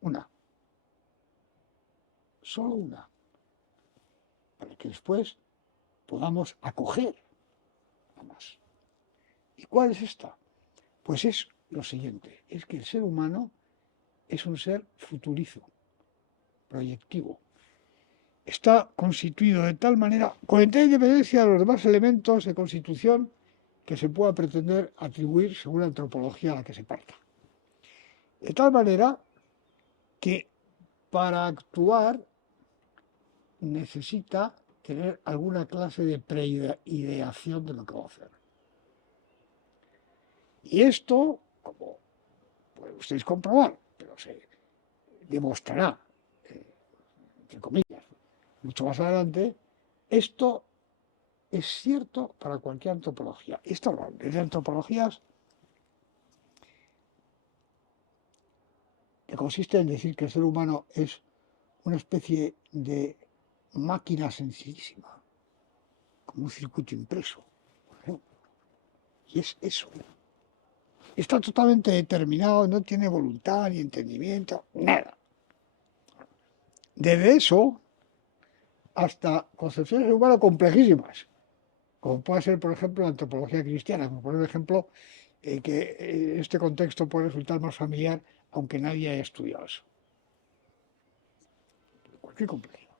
Una, solo una, para que después podamos acoger a más. ¿Y cuál es esta? Pues es lo siguiente, es que el ser humano es un ser futurizo, proyectivo. Está constituido de tal manera, con entera independencia de los demás elementos de constitución que se pueda pretender atribuir según la antropología a la que se parta. De tal manera que para actuar necesita tener alguna clase de preideación de lo que va a hacer. Y esto, como pueden ustedes comprobar, pero se demostrará, entre comillas, mucho más adelante, esto es cierto para cualquier antropología. Esto no, desde antropologías que consiste en decir que el ser humano es una especie de máquina sencillísima, con un circuito impreso, por ejemplo. Y es eso. Está totalmente determinado, no tiene voluntad ni entendimiento, nada. Desde eso hasta concepciones humanas complejísimas, como puede ser, por ejemplo, la antropología cristiana, como por ejemplo, que este contexto puede resultar más familiar, aunque nadie haya estudiado eso. Cualquier complejidad.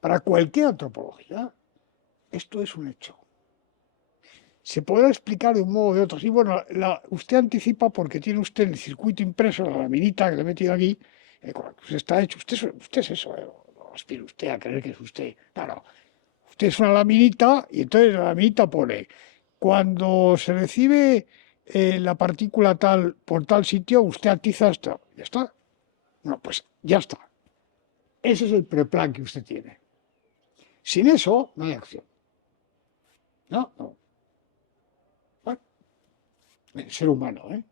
Para cualquier antropología, esto es un hecho. Se podrá explicar de un modo o de otro. Sí, bueno, usted anticipa porque tiene usted el circuito impreso, la laminita que le he metido aquí, con la que usted está hecho. Usted es eso, no aspire usted a creer que es usted. Claro, usted es una laminita y entonces la laminita pone, cuando se recibe la partícula tal por tal sitio, usted atiza esto. ¿Ya está? No, pues ya está. Ese es el preplan que usted tiene. Sin eso, no hay acción. No, no. Bueno, el ser humano, ¿eh?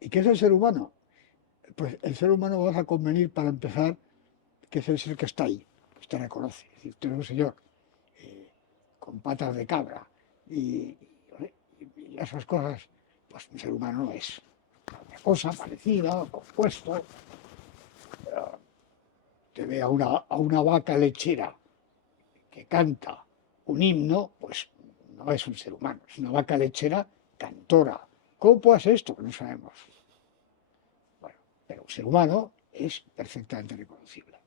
¿Y qué es el ser humano? Pues el ser humano vamos a convenir para empezar que es el ser que está ahí, que usted reconoce. Es decir, usted es un señor con patas de cabra y esas cosas, pues un ser humano no es. Una cosa parecida, compuesto. Te ve a una vaca lechera que canta un himno, pues no es un ser humano, es una vaca lechera cantora. ¿Cómo puede ser esto? No sabemos. Bueno, pero un ser humano es perfectamente reconocible.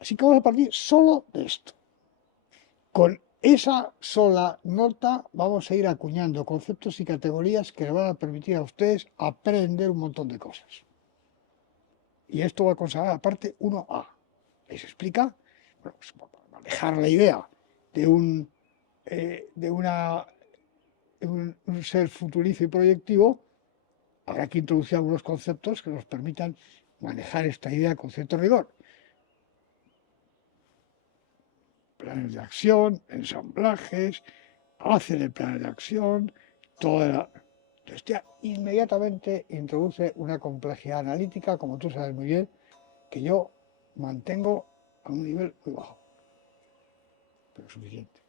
Así que vamos a partir solo de esto. Con esa sola nota vamos a ir acuñando conceptos y categorías que le van a permitir a ustedes aprender un montón de cosas. Y esto va a consagrar la parte 1A. ¿Les explica? Bueno, pues manejar la idea de un ser futurizo y proyectivo, habrá que introducir algunos conceptos que nos permitan manejar esta idea con cierto rigor. Planes de acción, ensamblajes, hacer el plan de acción, Entonces ya inmediatamente introduce una complejidad analítica, como tú sabes muy bien, que yo mantengo a un nivel muy bajo, pero suficiente.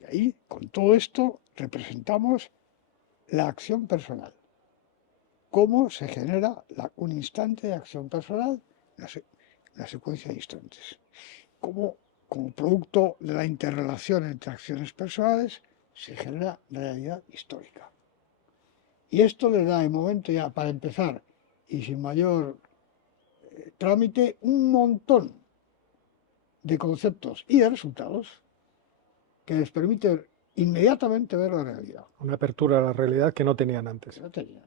Y ahí, con todo esto, representamos la acción personal. Cómo se genera un instante de acción personal, una secuencia de instantes. Cómo, como producto de la interrelación entre acciones personales, se genera realidad histórica. Y esto le da, de momento ya, para empezar, y sin mayor trámite, un montón de conceptos y de resultados que les permiten inmediatamente ver la realidad. Una apertura a la realidad que no tenían antes. Que no tenían.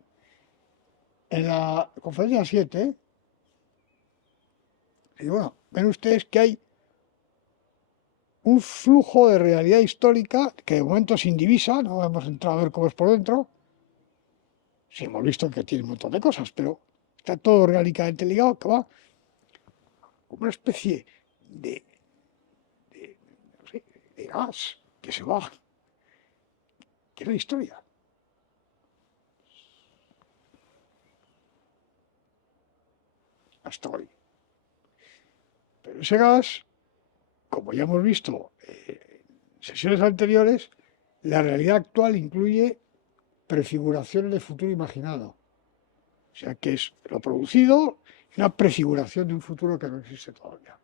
En la conferencia 7, y bueno, ven ustedes que hay un flujo de realidad histórica que de momento es indivisa, no hemos entrado a ver cómo es por dentro, sí hemos visto que tiene un montón de cosas, pero está todo orgánicamente ligado, que va como una especie no sé, de gas que se va, que es la historia. Hasta hoy. Pero ese gas, como ya hemos visto en sesiones anteriores, la realidad actual incluye prefiguraciones de futuro imaginado. O sea, que es lo producido, una prefiguración de un futuro que no existe todavía.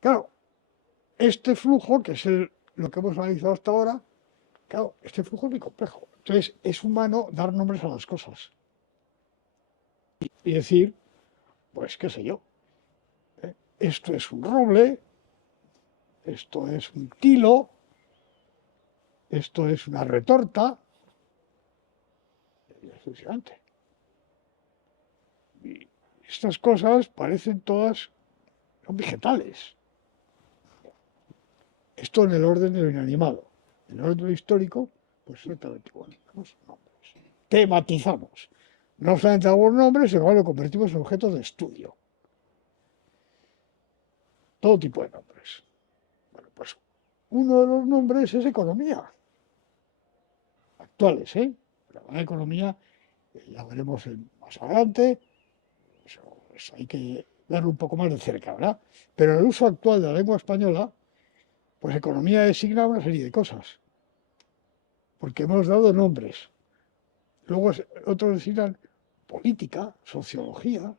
Claro, este flujo, que es lo que hemos analizado hasta ahora, claro, este flujo es muy complejo. Entonces, es humano dar nombres a las cosas. Y decir, pues qué sé yo, esto es un roble, esto es un tilo, esto es una retorta, y sucesivamente. Y estas cosas parecen todas, son vegetales. Esto en el orden de lo inanimado. En el orden de lo histórico, pues exactamente igual. Damos nombres. Tematizamos. No solamente damos nombres, sino que lo convertimos en objetos de estudio. Todo tipo de nombres. Bueno, pues uno de los nombres es economía. Actuales, ¿eh? La economía, ya veremos más adelante, eso hay que verlo un poco más de cerca, ¿verdad? Pero el uso actual de la lengua española, pues economía designa una serie de cosas, porque hemos dado nombres. Luego otros designan política, sociología,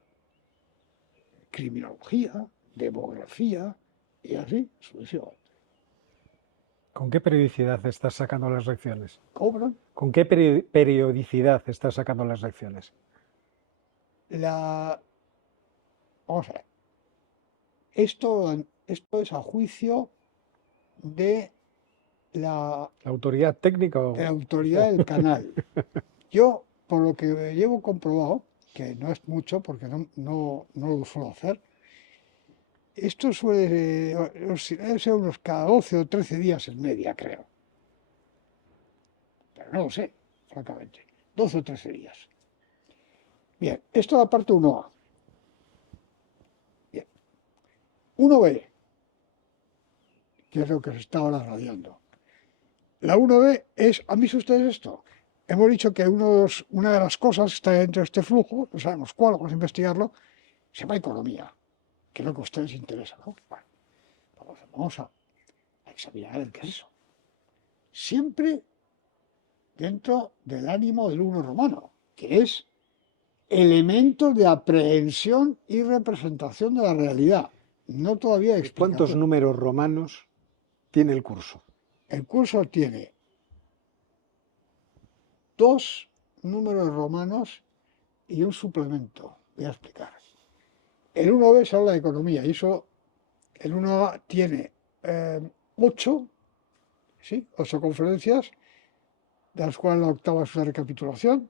criminología, demografía y así sucesivamente. ¿Con qué periodicidad estás sacando las lecciones? Cobran ¿Con qué periodicidad estás sacando las lecciones? la... Vamos a ver. Esto es a juicio de la ¿La autoridad técnica la o...? autoridad del canal. Yo, por lo que llevo comprobado, que no es mucho porque no lo suelo hacer, esto suele ser unos cada 12 o 13 días en media, creo. Pero no lo sé, francamente. 12 o 13 días. Bien, esto es la parte 1A. Bien. 1B, que es lo que se está ahora radiando. La 1B es, ¿han visto ustedes esto? Hemos dicho que una de las cosas que está dentro de este flujo, no sabemos cuál, vamos a investigarlo, se llama economía, que es lo que a ustedes interesa, ¿no? Bueno, vamos a examinar a ver qué es eso. Siempre dentro del ánimo del uno romano, que es elementos de aprehensión y representación de la realidad, no todavía de ¿Cuántos explicación. números romanos tiene el curso? El curso tiene 2 números romanos y un suplemento. Voy a explicar. El 1B se habla de economía y eso, el 1A tiene 8, ¿sí? 8 conferencias, de las cuales la octava es una recapitulación,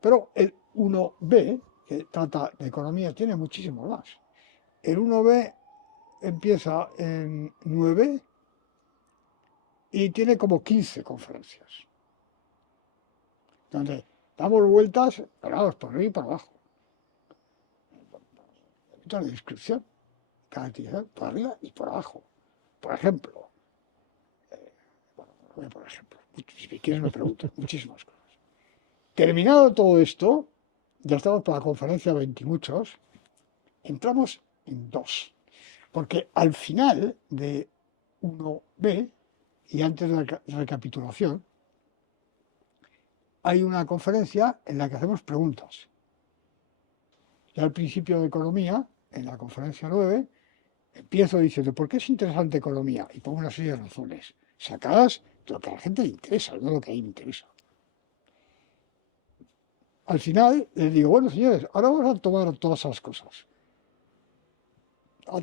pero el 1B, que trata de economía, tiene muchísimo más. El 1B empieza en 9 y tiene como 15 conferencias, donde damos vueltas, pero vamos por arriba y por abajo. La descripción, caracterización por arriba y por abajo. Por ejemplo, si quieres me pregunto, muchísimas cosas. Terminado todo esto, ya estamos para la conferencia 20 y muchos, entramos en 2. Porque al final de 1B y antes de la recapitulación, hay una conferencia en la que hacemos preguntas. Ya al principio de economía, en la conferencia 9, empiezo diciendo, ¿por qué es interesante economía? Y pongo una serie de razones, sacadas de lo que a la gente le interesa, no lo que a mí me interesa. Al final les digo, bueno, señores, ahora vamos a tomar todas esas cosas.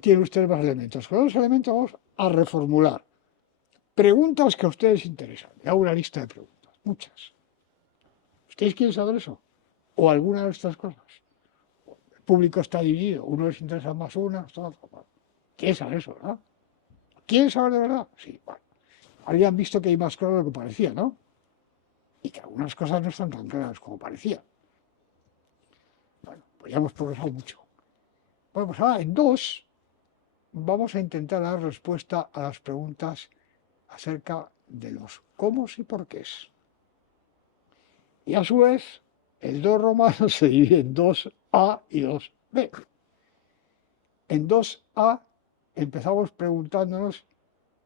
Tienen ustedes más elementos. Con los elementos vamos a reformular preguntas que a ustedes interesan. Le hago una lista de preguntas, muchas. ¿Ustedes quieren saber eso? ¿O alguna de estas cosas? El público está dividido, uno les interesa más una, otro. ¿Quieren saber eso, verdad? ¿Quieren saber de verdad? Sí, bueno. Habrían visto que hay más claro de lo que parecía, ¿no? Y que algunas cosas no están tan claras como parecía. Bueno, pues ya hemos progresado mucho. Bueno, pues ahora en 2 vamos a intentar dar respuesta a las preguntas acerca de los cómo y por qué. Y a su vez, el 2 romano se divide en 2A y 2B. En 2A empezamos preguntándonos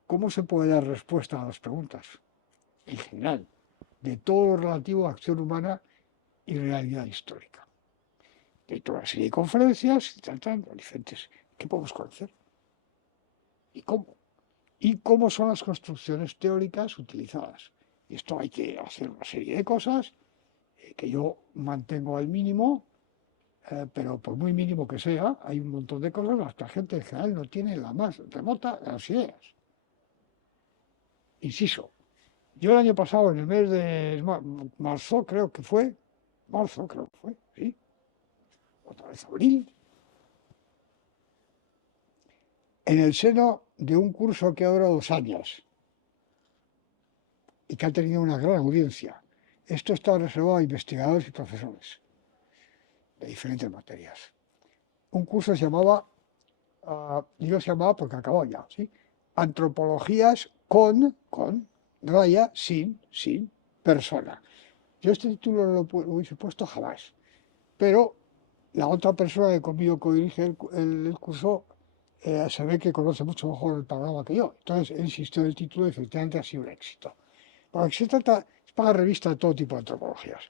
cómo se puede dar respuesta a las preguntas, en general, de todo lo relativo a acción humana y realidad histórica. Hay toda una serie de conferencias tratando diferentes. ¿Qué podemos conocer? ¿Y cómo? Y cómo son las construcciones teóricas utilizadas. Y esto hay que hacer una serie de cosas que yo mantengo al mínimo, pero por muy mínimo que sea, hay un montón de cosas las que la gente en general no tiene la más remota de las ideas. Inciso, yo el año pasado, en el mes de marzo, sí, otra vez abril, en el seno de un curso que ha durado 2 años y que ha tenido una gran audiencia. Esto está reservado a investigadores y profesores de diferentes materias. Un curso se llamaba, digo se llamaba porque acabó ya, ¿sí? Antropologías con raya, sin persona. Yo este título no lo hubiese puesto jamás, pero la otra persona que conmigo codirige el curso se ve que conoce mucho mejor el panorama que yo. Entonces, él insistió en el título y efectivamente ha sido un éxito. Porque se trata, es para revista de todo tipo de antropologías.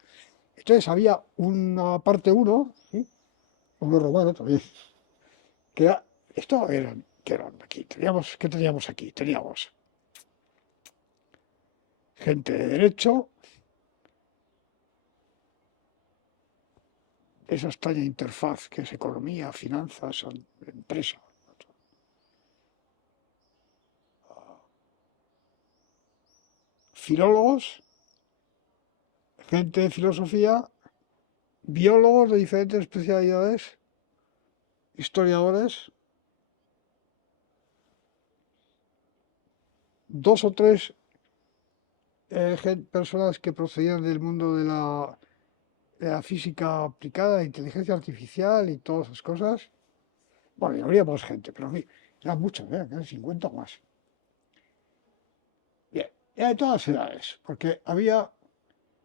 Entonces, había una parte 1, ¿sí? Uno romano también, que era, esto eran, que eran aquí, ¿qué teníamos aquí? Teníamos gente de derecho, esa extraña interfaz que es economía, finanzas, empresa. Filólogos, gente de filosofía, biólogos de diferentes especialidades, historiadores, 2 o 3 personas que procedían del mundo de la física aplicada, inteligencia artificial y todas esas cosas. Bueno, y habría más gente, pero eran muchas, eran 50 o más. Bien, era de todas edades, porque había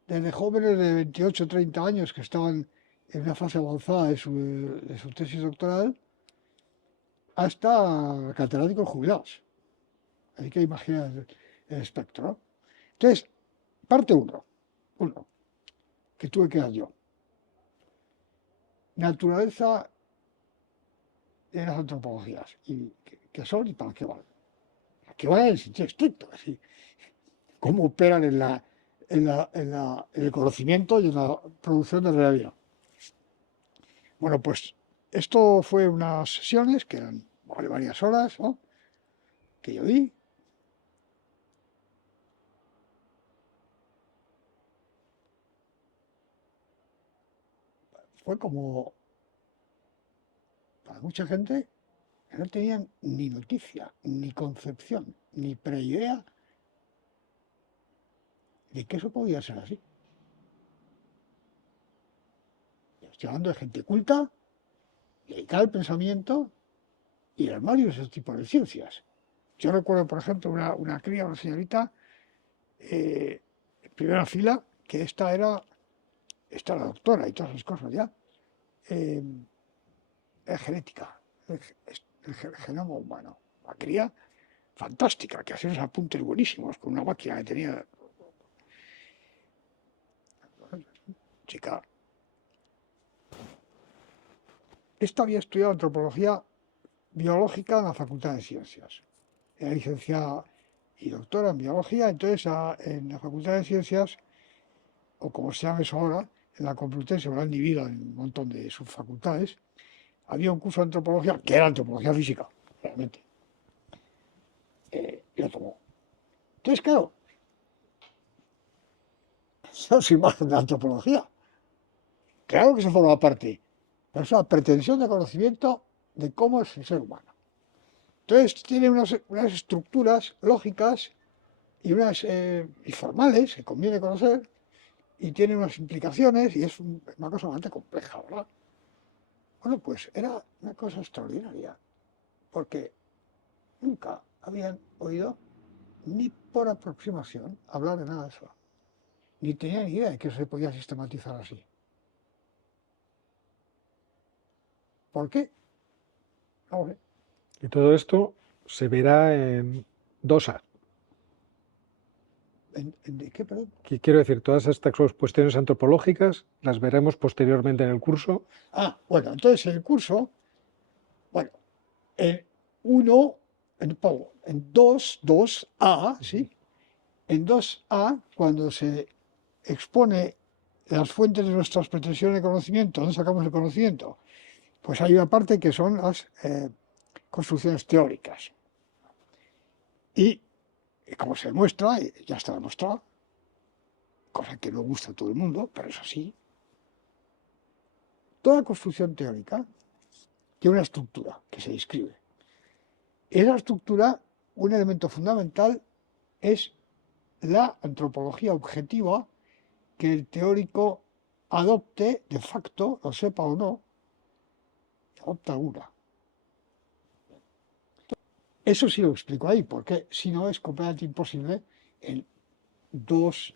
desde jóvenes de 28 o 30 años que estaban en una fase avanzada de su tesis doctoral, hasta catedráticos jubilados. Así que imagina el espectro, ¿no? Entonces, parte 1, que tuve que dar yo. Naturaleza de las antropologías. ¿Y qué son y para qué van? ¿Para qué van en el sentido estricto? Así, ¿cómo operan en el conocimiento y en la producción de realidad? Bueno, pues esto fue unas sesiones que eran varias horas, ¿no? Que yo di. Fue como, para mucha gente, que no tenían ni noticia, ni concepción, ni preidea de que eso podía ser así. Estoy hablando de gente culta, dedicada al pensamiento y en varios de esos tipos de ciencias. Yo recuerdo, por ejemplo, una cría, una señorita, en primera fila, que esta era doctora y todas esas cosas ya, eh, en genética, el genoma humano. Una cría fantástica, que hacía unos apuntes buenísimos con una máquina que tenía. Chica, esta había estudiado antropología biológica en la Facultad de Ciencias. Era licenciada y doctora en biología, entonces en la Facultad de Ciencias, o como se llama eso ahora, en la Complutense, lo han dividido en un montón de subfacultades, había un curso de antropología, que era antropología física, realmente, y lo tomó. Entonces, claro, esa es su imagen de antropología. Claro que se forma parte, pero es una pretensión de conocimiento de cómo es el ser humano. Entonces, tiene unas estructuras lógicas y unas y formales que conviene conocer, y tiene unas implicaciones, y es una cosa bastante compleja, ¿verdad? Bueno, pues era una cosa extraordinaria, porque nunca habían oído, ni por aproximación, hablar de nada de eso. Ni tenían idea de que eso se podía sistematizar así. ¿Por qué? No lo sé. Y todo esto se verá en DOSA. ¿De qué, perdón? Quiero decir, todas estas cuestiones antropológicas las veremos posteriormente en el curso. Bueno, entonces en el curso, bueno, en 1, en 2A, ¿sí? En 2A, cuando se expone las fuentes de nuestras pretensiones de conocimiento, ¿dónde sacamos el conocimiento? Pues hay una parte que son las construcciones teóricas. Y como se demuestra, ya está demostrado, cosa que no gusta a todo el mundo, pero es así, toda construcción teórica tiene una estructura que se describe. Esa estructura, un elemento fundamental, es la antropología objetiva que el teórico adopte de facto, lo sepa o no, adopta una. Eso sí lo explico ahí, porque si no es completamente imposible en 2B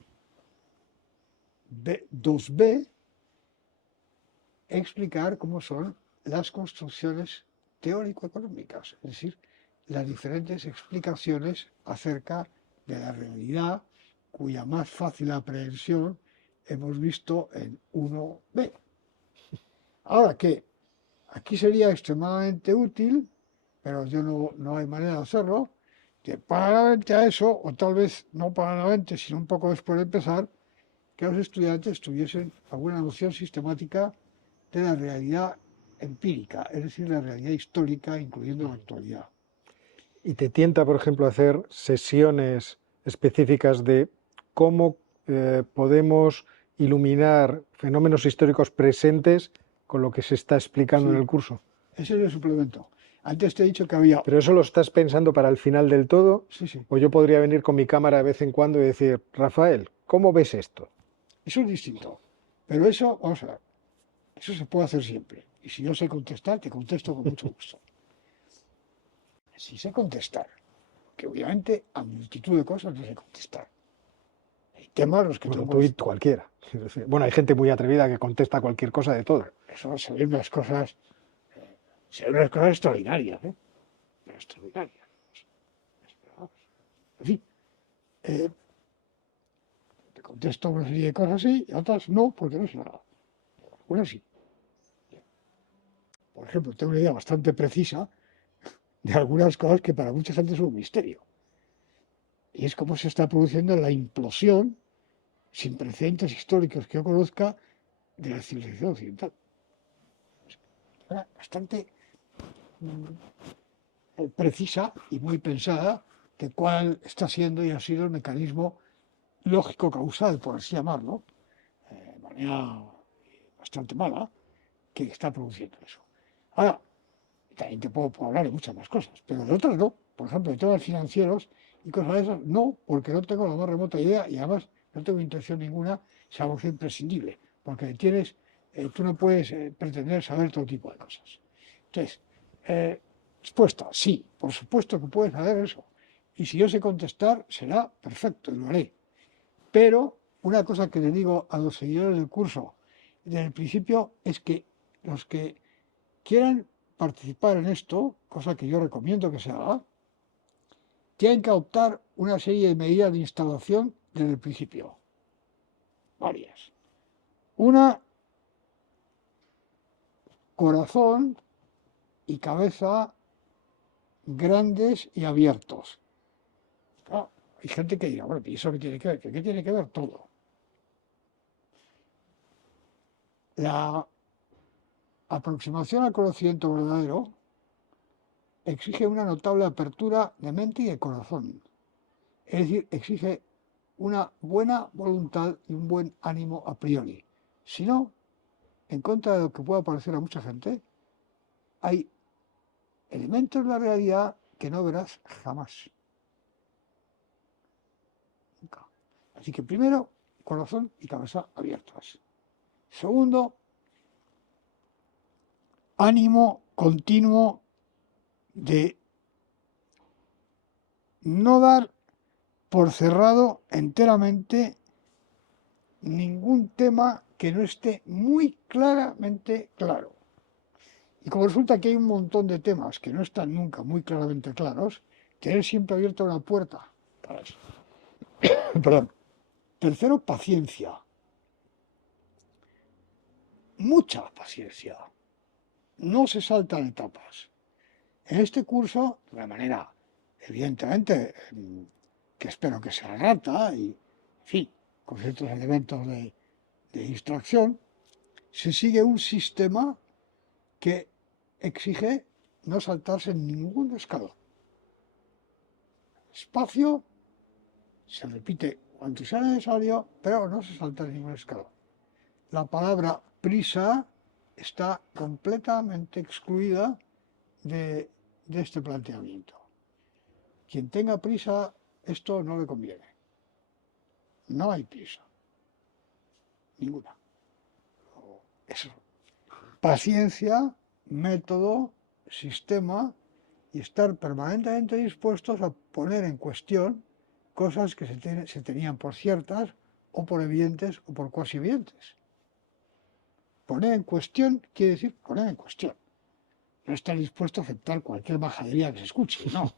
explicar cómo son las construcciones teórico-económicas, es decir, las diferentes explicaciones acerca de la realidad cuya más fácil aprehensión hemos visto en 1b. Ahora que aquí sería extremadamente útil, pero yo no hay manera de hacerlo, que paralelamente a eso, o tal vez no paralelamente, sino un poco después de empezar, que los estudiantes tuviesen alguna noción sistemática de la realidad empírica, es decir, la realidad histórica, incluyendo la actualidad. ¿Y te tienta, por ejemplo, hacer sesiones específicas de cómo podemos iluminar fenómenos históricos presentes con lo que se está explicando en Sí, el curso? ese es el suplemento. Antes te he dicho que había... ¿Pero eso lo estás pensando para el final del todo? Sí, sí, ¿O yo podría venir con mi cámara de vez en cuando y decir, Rafael, ¿cómo ves esto? eso es distinto. Pero eso, vamos a ver, eso se puede hacer siempre. Y si yo sé contestar, te contesto con mucho gusto. Si sé contestar, que obviamente a multitud de cosas no sé contestar. Hay temas los que Bueno, tengo tú que... y cualquiera. Es decir, bueno, hay gente muy atrevida que contesta cualquier cosa de todo. Eso se ven unas cosas extraordinarias, ¿eh? Pero extraordinarias. En fin, eh, te contesto una serie de cosas sí y otras no, porque no sé nada. Algunas sí. Por ejemplo, tengo una idea bastante precisa de algunas cosas que para mucha gente son un misterio. Y es cómo se está produciendo la implosión, sin precedentes históricos que yo conozca, de la civilización occidental. Era bastante precisa y muy pensada de cuál está siendo y ha sido el mecanismo lógico-causal, por así llamarlo, de manera bastante mala, que está produciendo eso. Ahora, también te puedo hablar de muchas más cosas, pero de otras no. Por ejemplo, de temas financieros y cosas de esas, no, porque no tengo la más remota idea y además no tengo intención ninguna, salvo que imprescindible, porque tú no puedes pretender saber todo tipo de cosas. Entonces, respuesta, sí, por supuesto que puedes saber eso. Y si yo sé contestar, será perfecto y lo haré. Pero una cosa que le digo a los seguidores del curso desde el principio es que los que quieran participar en esto, cosa que yo recomiendo que se haga, tienen que adoptar una serie de medidas de instalación desde el principio. Varias. Una, corazón y cabeza grandes y abiertos. Claro, hay gente que dirá, bueno, ¿y eso qué tiene que ver? ¿Qué tiene que ver todo? La aproximación al conocimiento verdadero exige una notable apertura de mente y de corazón. Es decir, exige una buena voluntad y un buen ánimo a priori. Si no, en contra de lo que pueda parecer a mucha gente, hay elementos de la realidad que no verás jamás. Nunca. Así que primero, corazón y cabeza abiertas. Segundo, ánimo continuo de no dar por cerrado enteramente ningún tema que no esté muy claramente claro. Y como resulta que hay un montón de temas que no están nunca muy claramente claros, tener siempre abierta una puerta para eso. Perdón. Tercero, paciencia. Mucha paciencia. No se saltan etapas. En este curso, de una manera, evidentemente, que espero que sea rata y, en fin, con ciertos elementos de distracción, se sigue un sistema que exige no saltarse ningún escalón. Espacio se repite cuanto sea necesario, pero no se salta ningún escalón. La palabra prisa está completamente excluida de este planteamiento. Quien tenga prisa, esto no le conviene. No hay prisa. Ninguna. Eso. Paciencia, método, sistema y estar permanentemente dispuestos a poner en cuestión cosas que se tenían por ciertas o por evidentes o por cuasi evidentes. Poner en cuestión quiere decir poner en cuestión. No estar dispuesto a aceptar cualquier majadería que se escuche, no.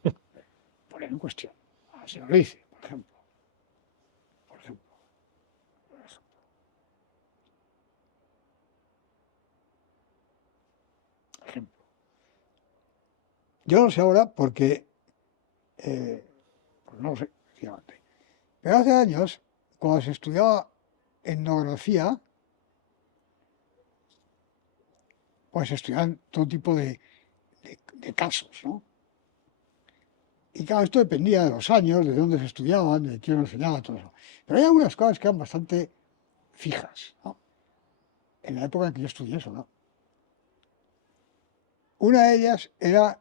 Poner en cuestión. Así lo dice, por ejemplo. Por ejemplo. Ejemplo. Yo no sé ahora porque, pues no lo sé, efectivamente. Pero hace años, cuando se estudiaba etnografía, pues se estudiaban todo tipo de casos, ¿no? Y claro, esto dependía de los años, de dónde se estudiaban, de quién lo enseñaba, todo eso. Pero hay algunas cosas que eran bastante fijas, ¿no? En la época en que yo estudié eso, ¿no? Una de ellas era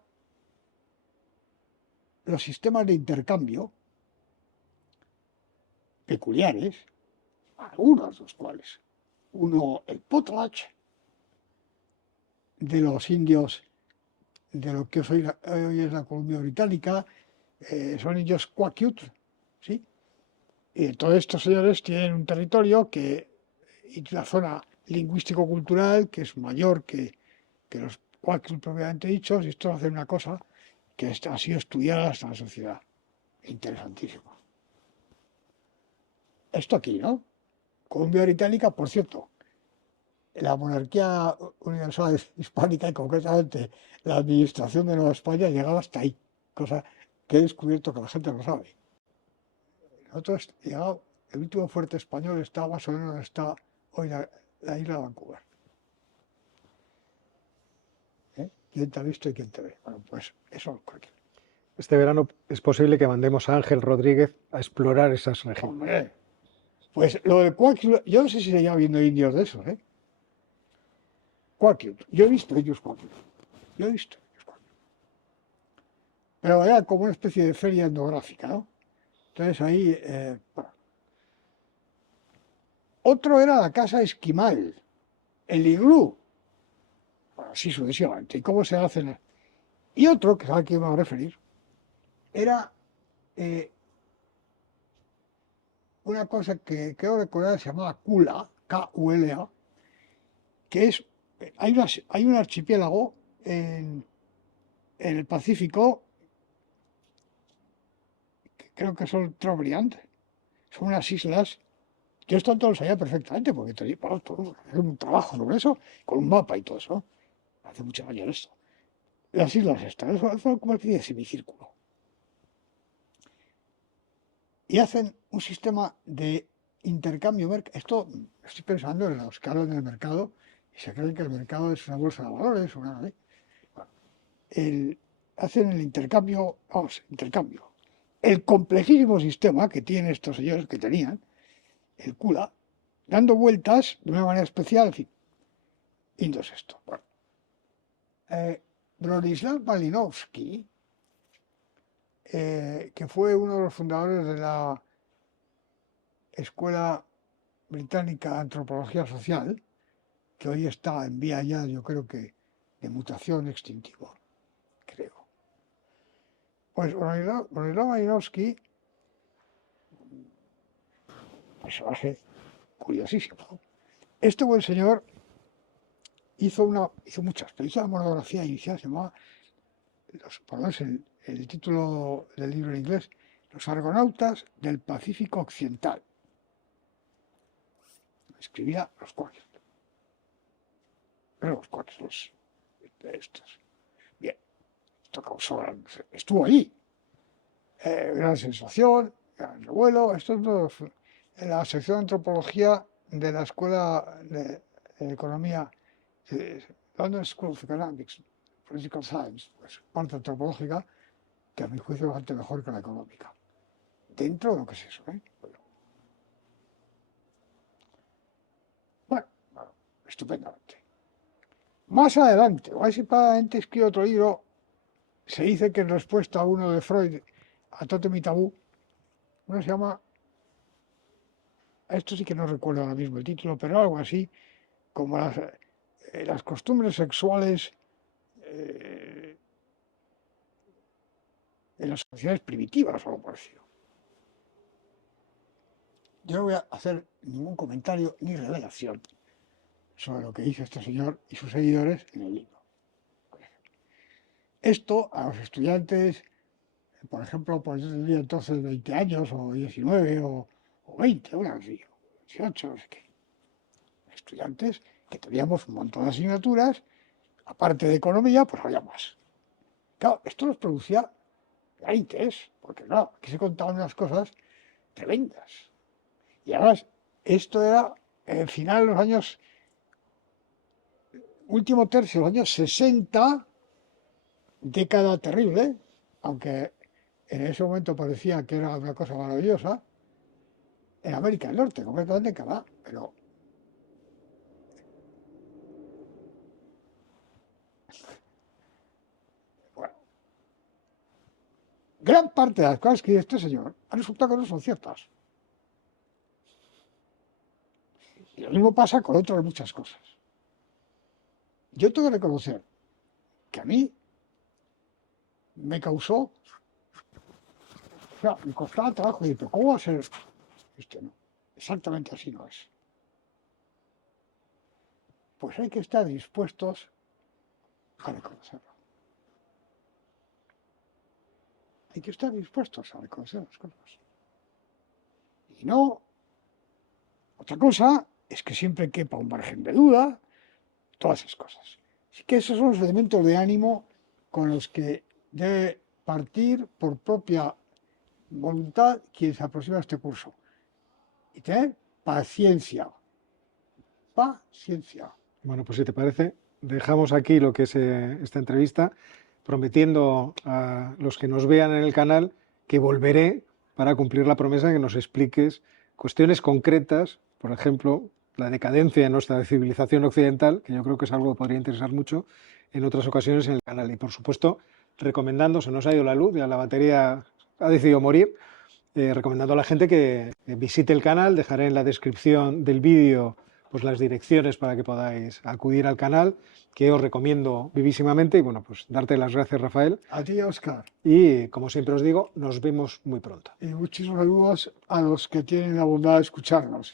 los sistemas de intercambio peculiares, algunos de los cuales. Uno, el potlatch, de los indios de lo que hoy es la Columbia Británica, son indios Quakiut, ¿sí? Y todos estos señores tienen un territorio y una zona lingüístico-cultural que es mayor que los Quakiut propiamente dichos, y esto hace una cosa que ha sido estudiada hasta la sociedad. Interesantísimo. Esto aquí, ¿no? Columbia Británica, por cierto, la monarquía universal hispánica y concretamente la administración de Nueva España llegaba hasta ahí, cosa que he descubierto que la gente no sabe. Nosotros llegado, el último fuerte español está más o menos donde está hoy la isla de Vancouver. ¿Eh? ¿Quién te ha visto y quién te ve? Bueno, pues eso cualquier. Este verano es posible que mandemos a Ángel Rodríguez a explorar esas regiones. Hombre, pues lo del Quakiut, yo no sé si seguía habiendo indios de esos, ¿eh? Quakiut, yo he visto indios Quakiut, yo he visto indios Quakiut. Pero era como una especie de feria etnográfica, ¿no? Entonces ahí, bueno. Otro era la casa esquimal, el iglú, bueno, así sucesivamente, y cómo se hacen. Y otro, que es al que iba a referir, era una cosa que creo recordar se llamaba Kula, K-U-L-A, que es, hay un archipiélago en el Pacífico, que creo que son Trobriand, son unas islas. Yo esto todo lo sabía perfectamente, porque tenía un trabajo sobre eso, con un mapa y todo eso. Hace muchos años esto. Las islas estas, son como una especie de semicírculo. Y hacen un sistema de intercambio. Esto estoy pensando en los que hablan del mercado y se creen que el mercado es una bolsa de valores o nada. Bueno, hacen el intercambio, vamos, intercambio. El complejísimo sistema que tienen estos señores que tenían, el Kula, dando vueltas de una manera especial, en fin. Y entonces esto. Bueno. Bronislaw Malinowski, que fue uno de los fundadores de la Escuela Británica de Antropología Social, que hoy está en vía ya, yo creo que, de mutación extintiva, creo. Pues Bronislaw Malinowski, personaje curiosísimo. Este buen señor hizo muchas, pero hizo una monografía inicial, se llamaba, por lo menos el título del libro en inglés, Los Argonautas del Pacífico Occidental. Escribía los Quakiut. Pero los Quakiut, estos. Bien, esto causó estuvo ahí. Gran sensación, gran revuelo. Esto es todo en la sección de antropología de la Escuela de Economía, London School of Economics, Political Science, pues parte antropológica, que a mi juicio es bastante mejor que la económica. Dentro de lo que es eso, ¿eh? Bueno, estupendamente. Más adelante, o anticipadamente, escribe otro libro. Se dice que en respuesta a uno de Freud, a Tótem y Tabú, uno se llama, esto sí que no recuerdo ahora mismo el título, pero algo así, como las costumbres sexuales en las sociedades primitivas o algo parecido. Yo no voy a hacer ningún comentario ni revelación, sobre lo que dice este señor y sus seguidores en el libro. Esto a los estudiantes, por ejemplo, pues yo tendría entonces 20 años, o 19, o 20, una así, 18, no sé qué. Estudiantes que teníamos un montón de asignaturas, aparte de economía, pues había más. Claro, esto nos producía narices, porque claro, aquí se contaban unas cosas tremendas. Y además, esto era el final de los años, último tercio de los años 60, década terrible, aunque en ese momento parecía que era una cosa maravillosa, en América del Norte, concretamente en Canadá, pero bueno, gran parte de las cosas que dice este señor han resultado que no son ciertas. Y lo mismo pasa con otras muchas cosas. Yo tengo que reconocer que a mí me causó, o sea, me costaba trabajo decir, pero ¿cómo va a ser esto? No, exactamente así no es. Pues hay que estar dispuestos a reconocerlo. Hay que estar dispuestos a reconocer las cosas. Y no, otra cosa es que siempre quepa un margen de duda, todas esas cosas. Así que esos son los elementos de ánimo con los que debe partir por propia voluntad quien se aproxima a este curso. Y tener paciencia. Paciencia. Bueno, pues si te parece, dejamos aquí lo que es esta entrevista, prometiendo a los que nos vean en el canal que volveré para cumplir la promesa de que nos expliques cuestiones concretas, por ejemplo, la decadencia de nuestra civilización occidental, que yo creo que es algo que podría interesar mucho en otras ocasiones en el canal. Y por supuesto, recomendando, se nos ha ido la luz, ya la batería ha decidido morir, recomendando a la gente que visite el canal. Dejaré en la descripción del vídeo pues las direcciones para que podáis acudir al canal, que os recomiendo vivísimamente. Y bueno, pues darte las gracias, Rafael. A ti, Óscar. Y como siempre os digo, nos vemos muy pronto. Y muchísimos saludos a los que tienen la bondad de escucharnos.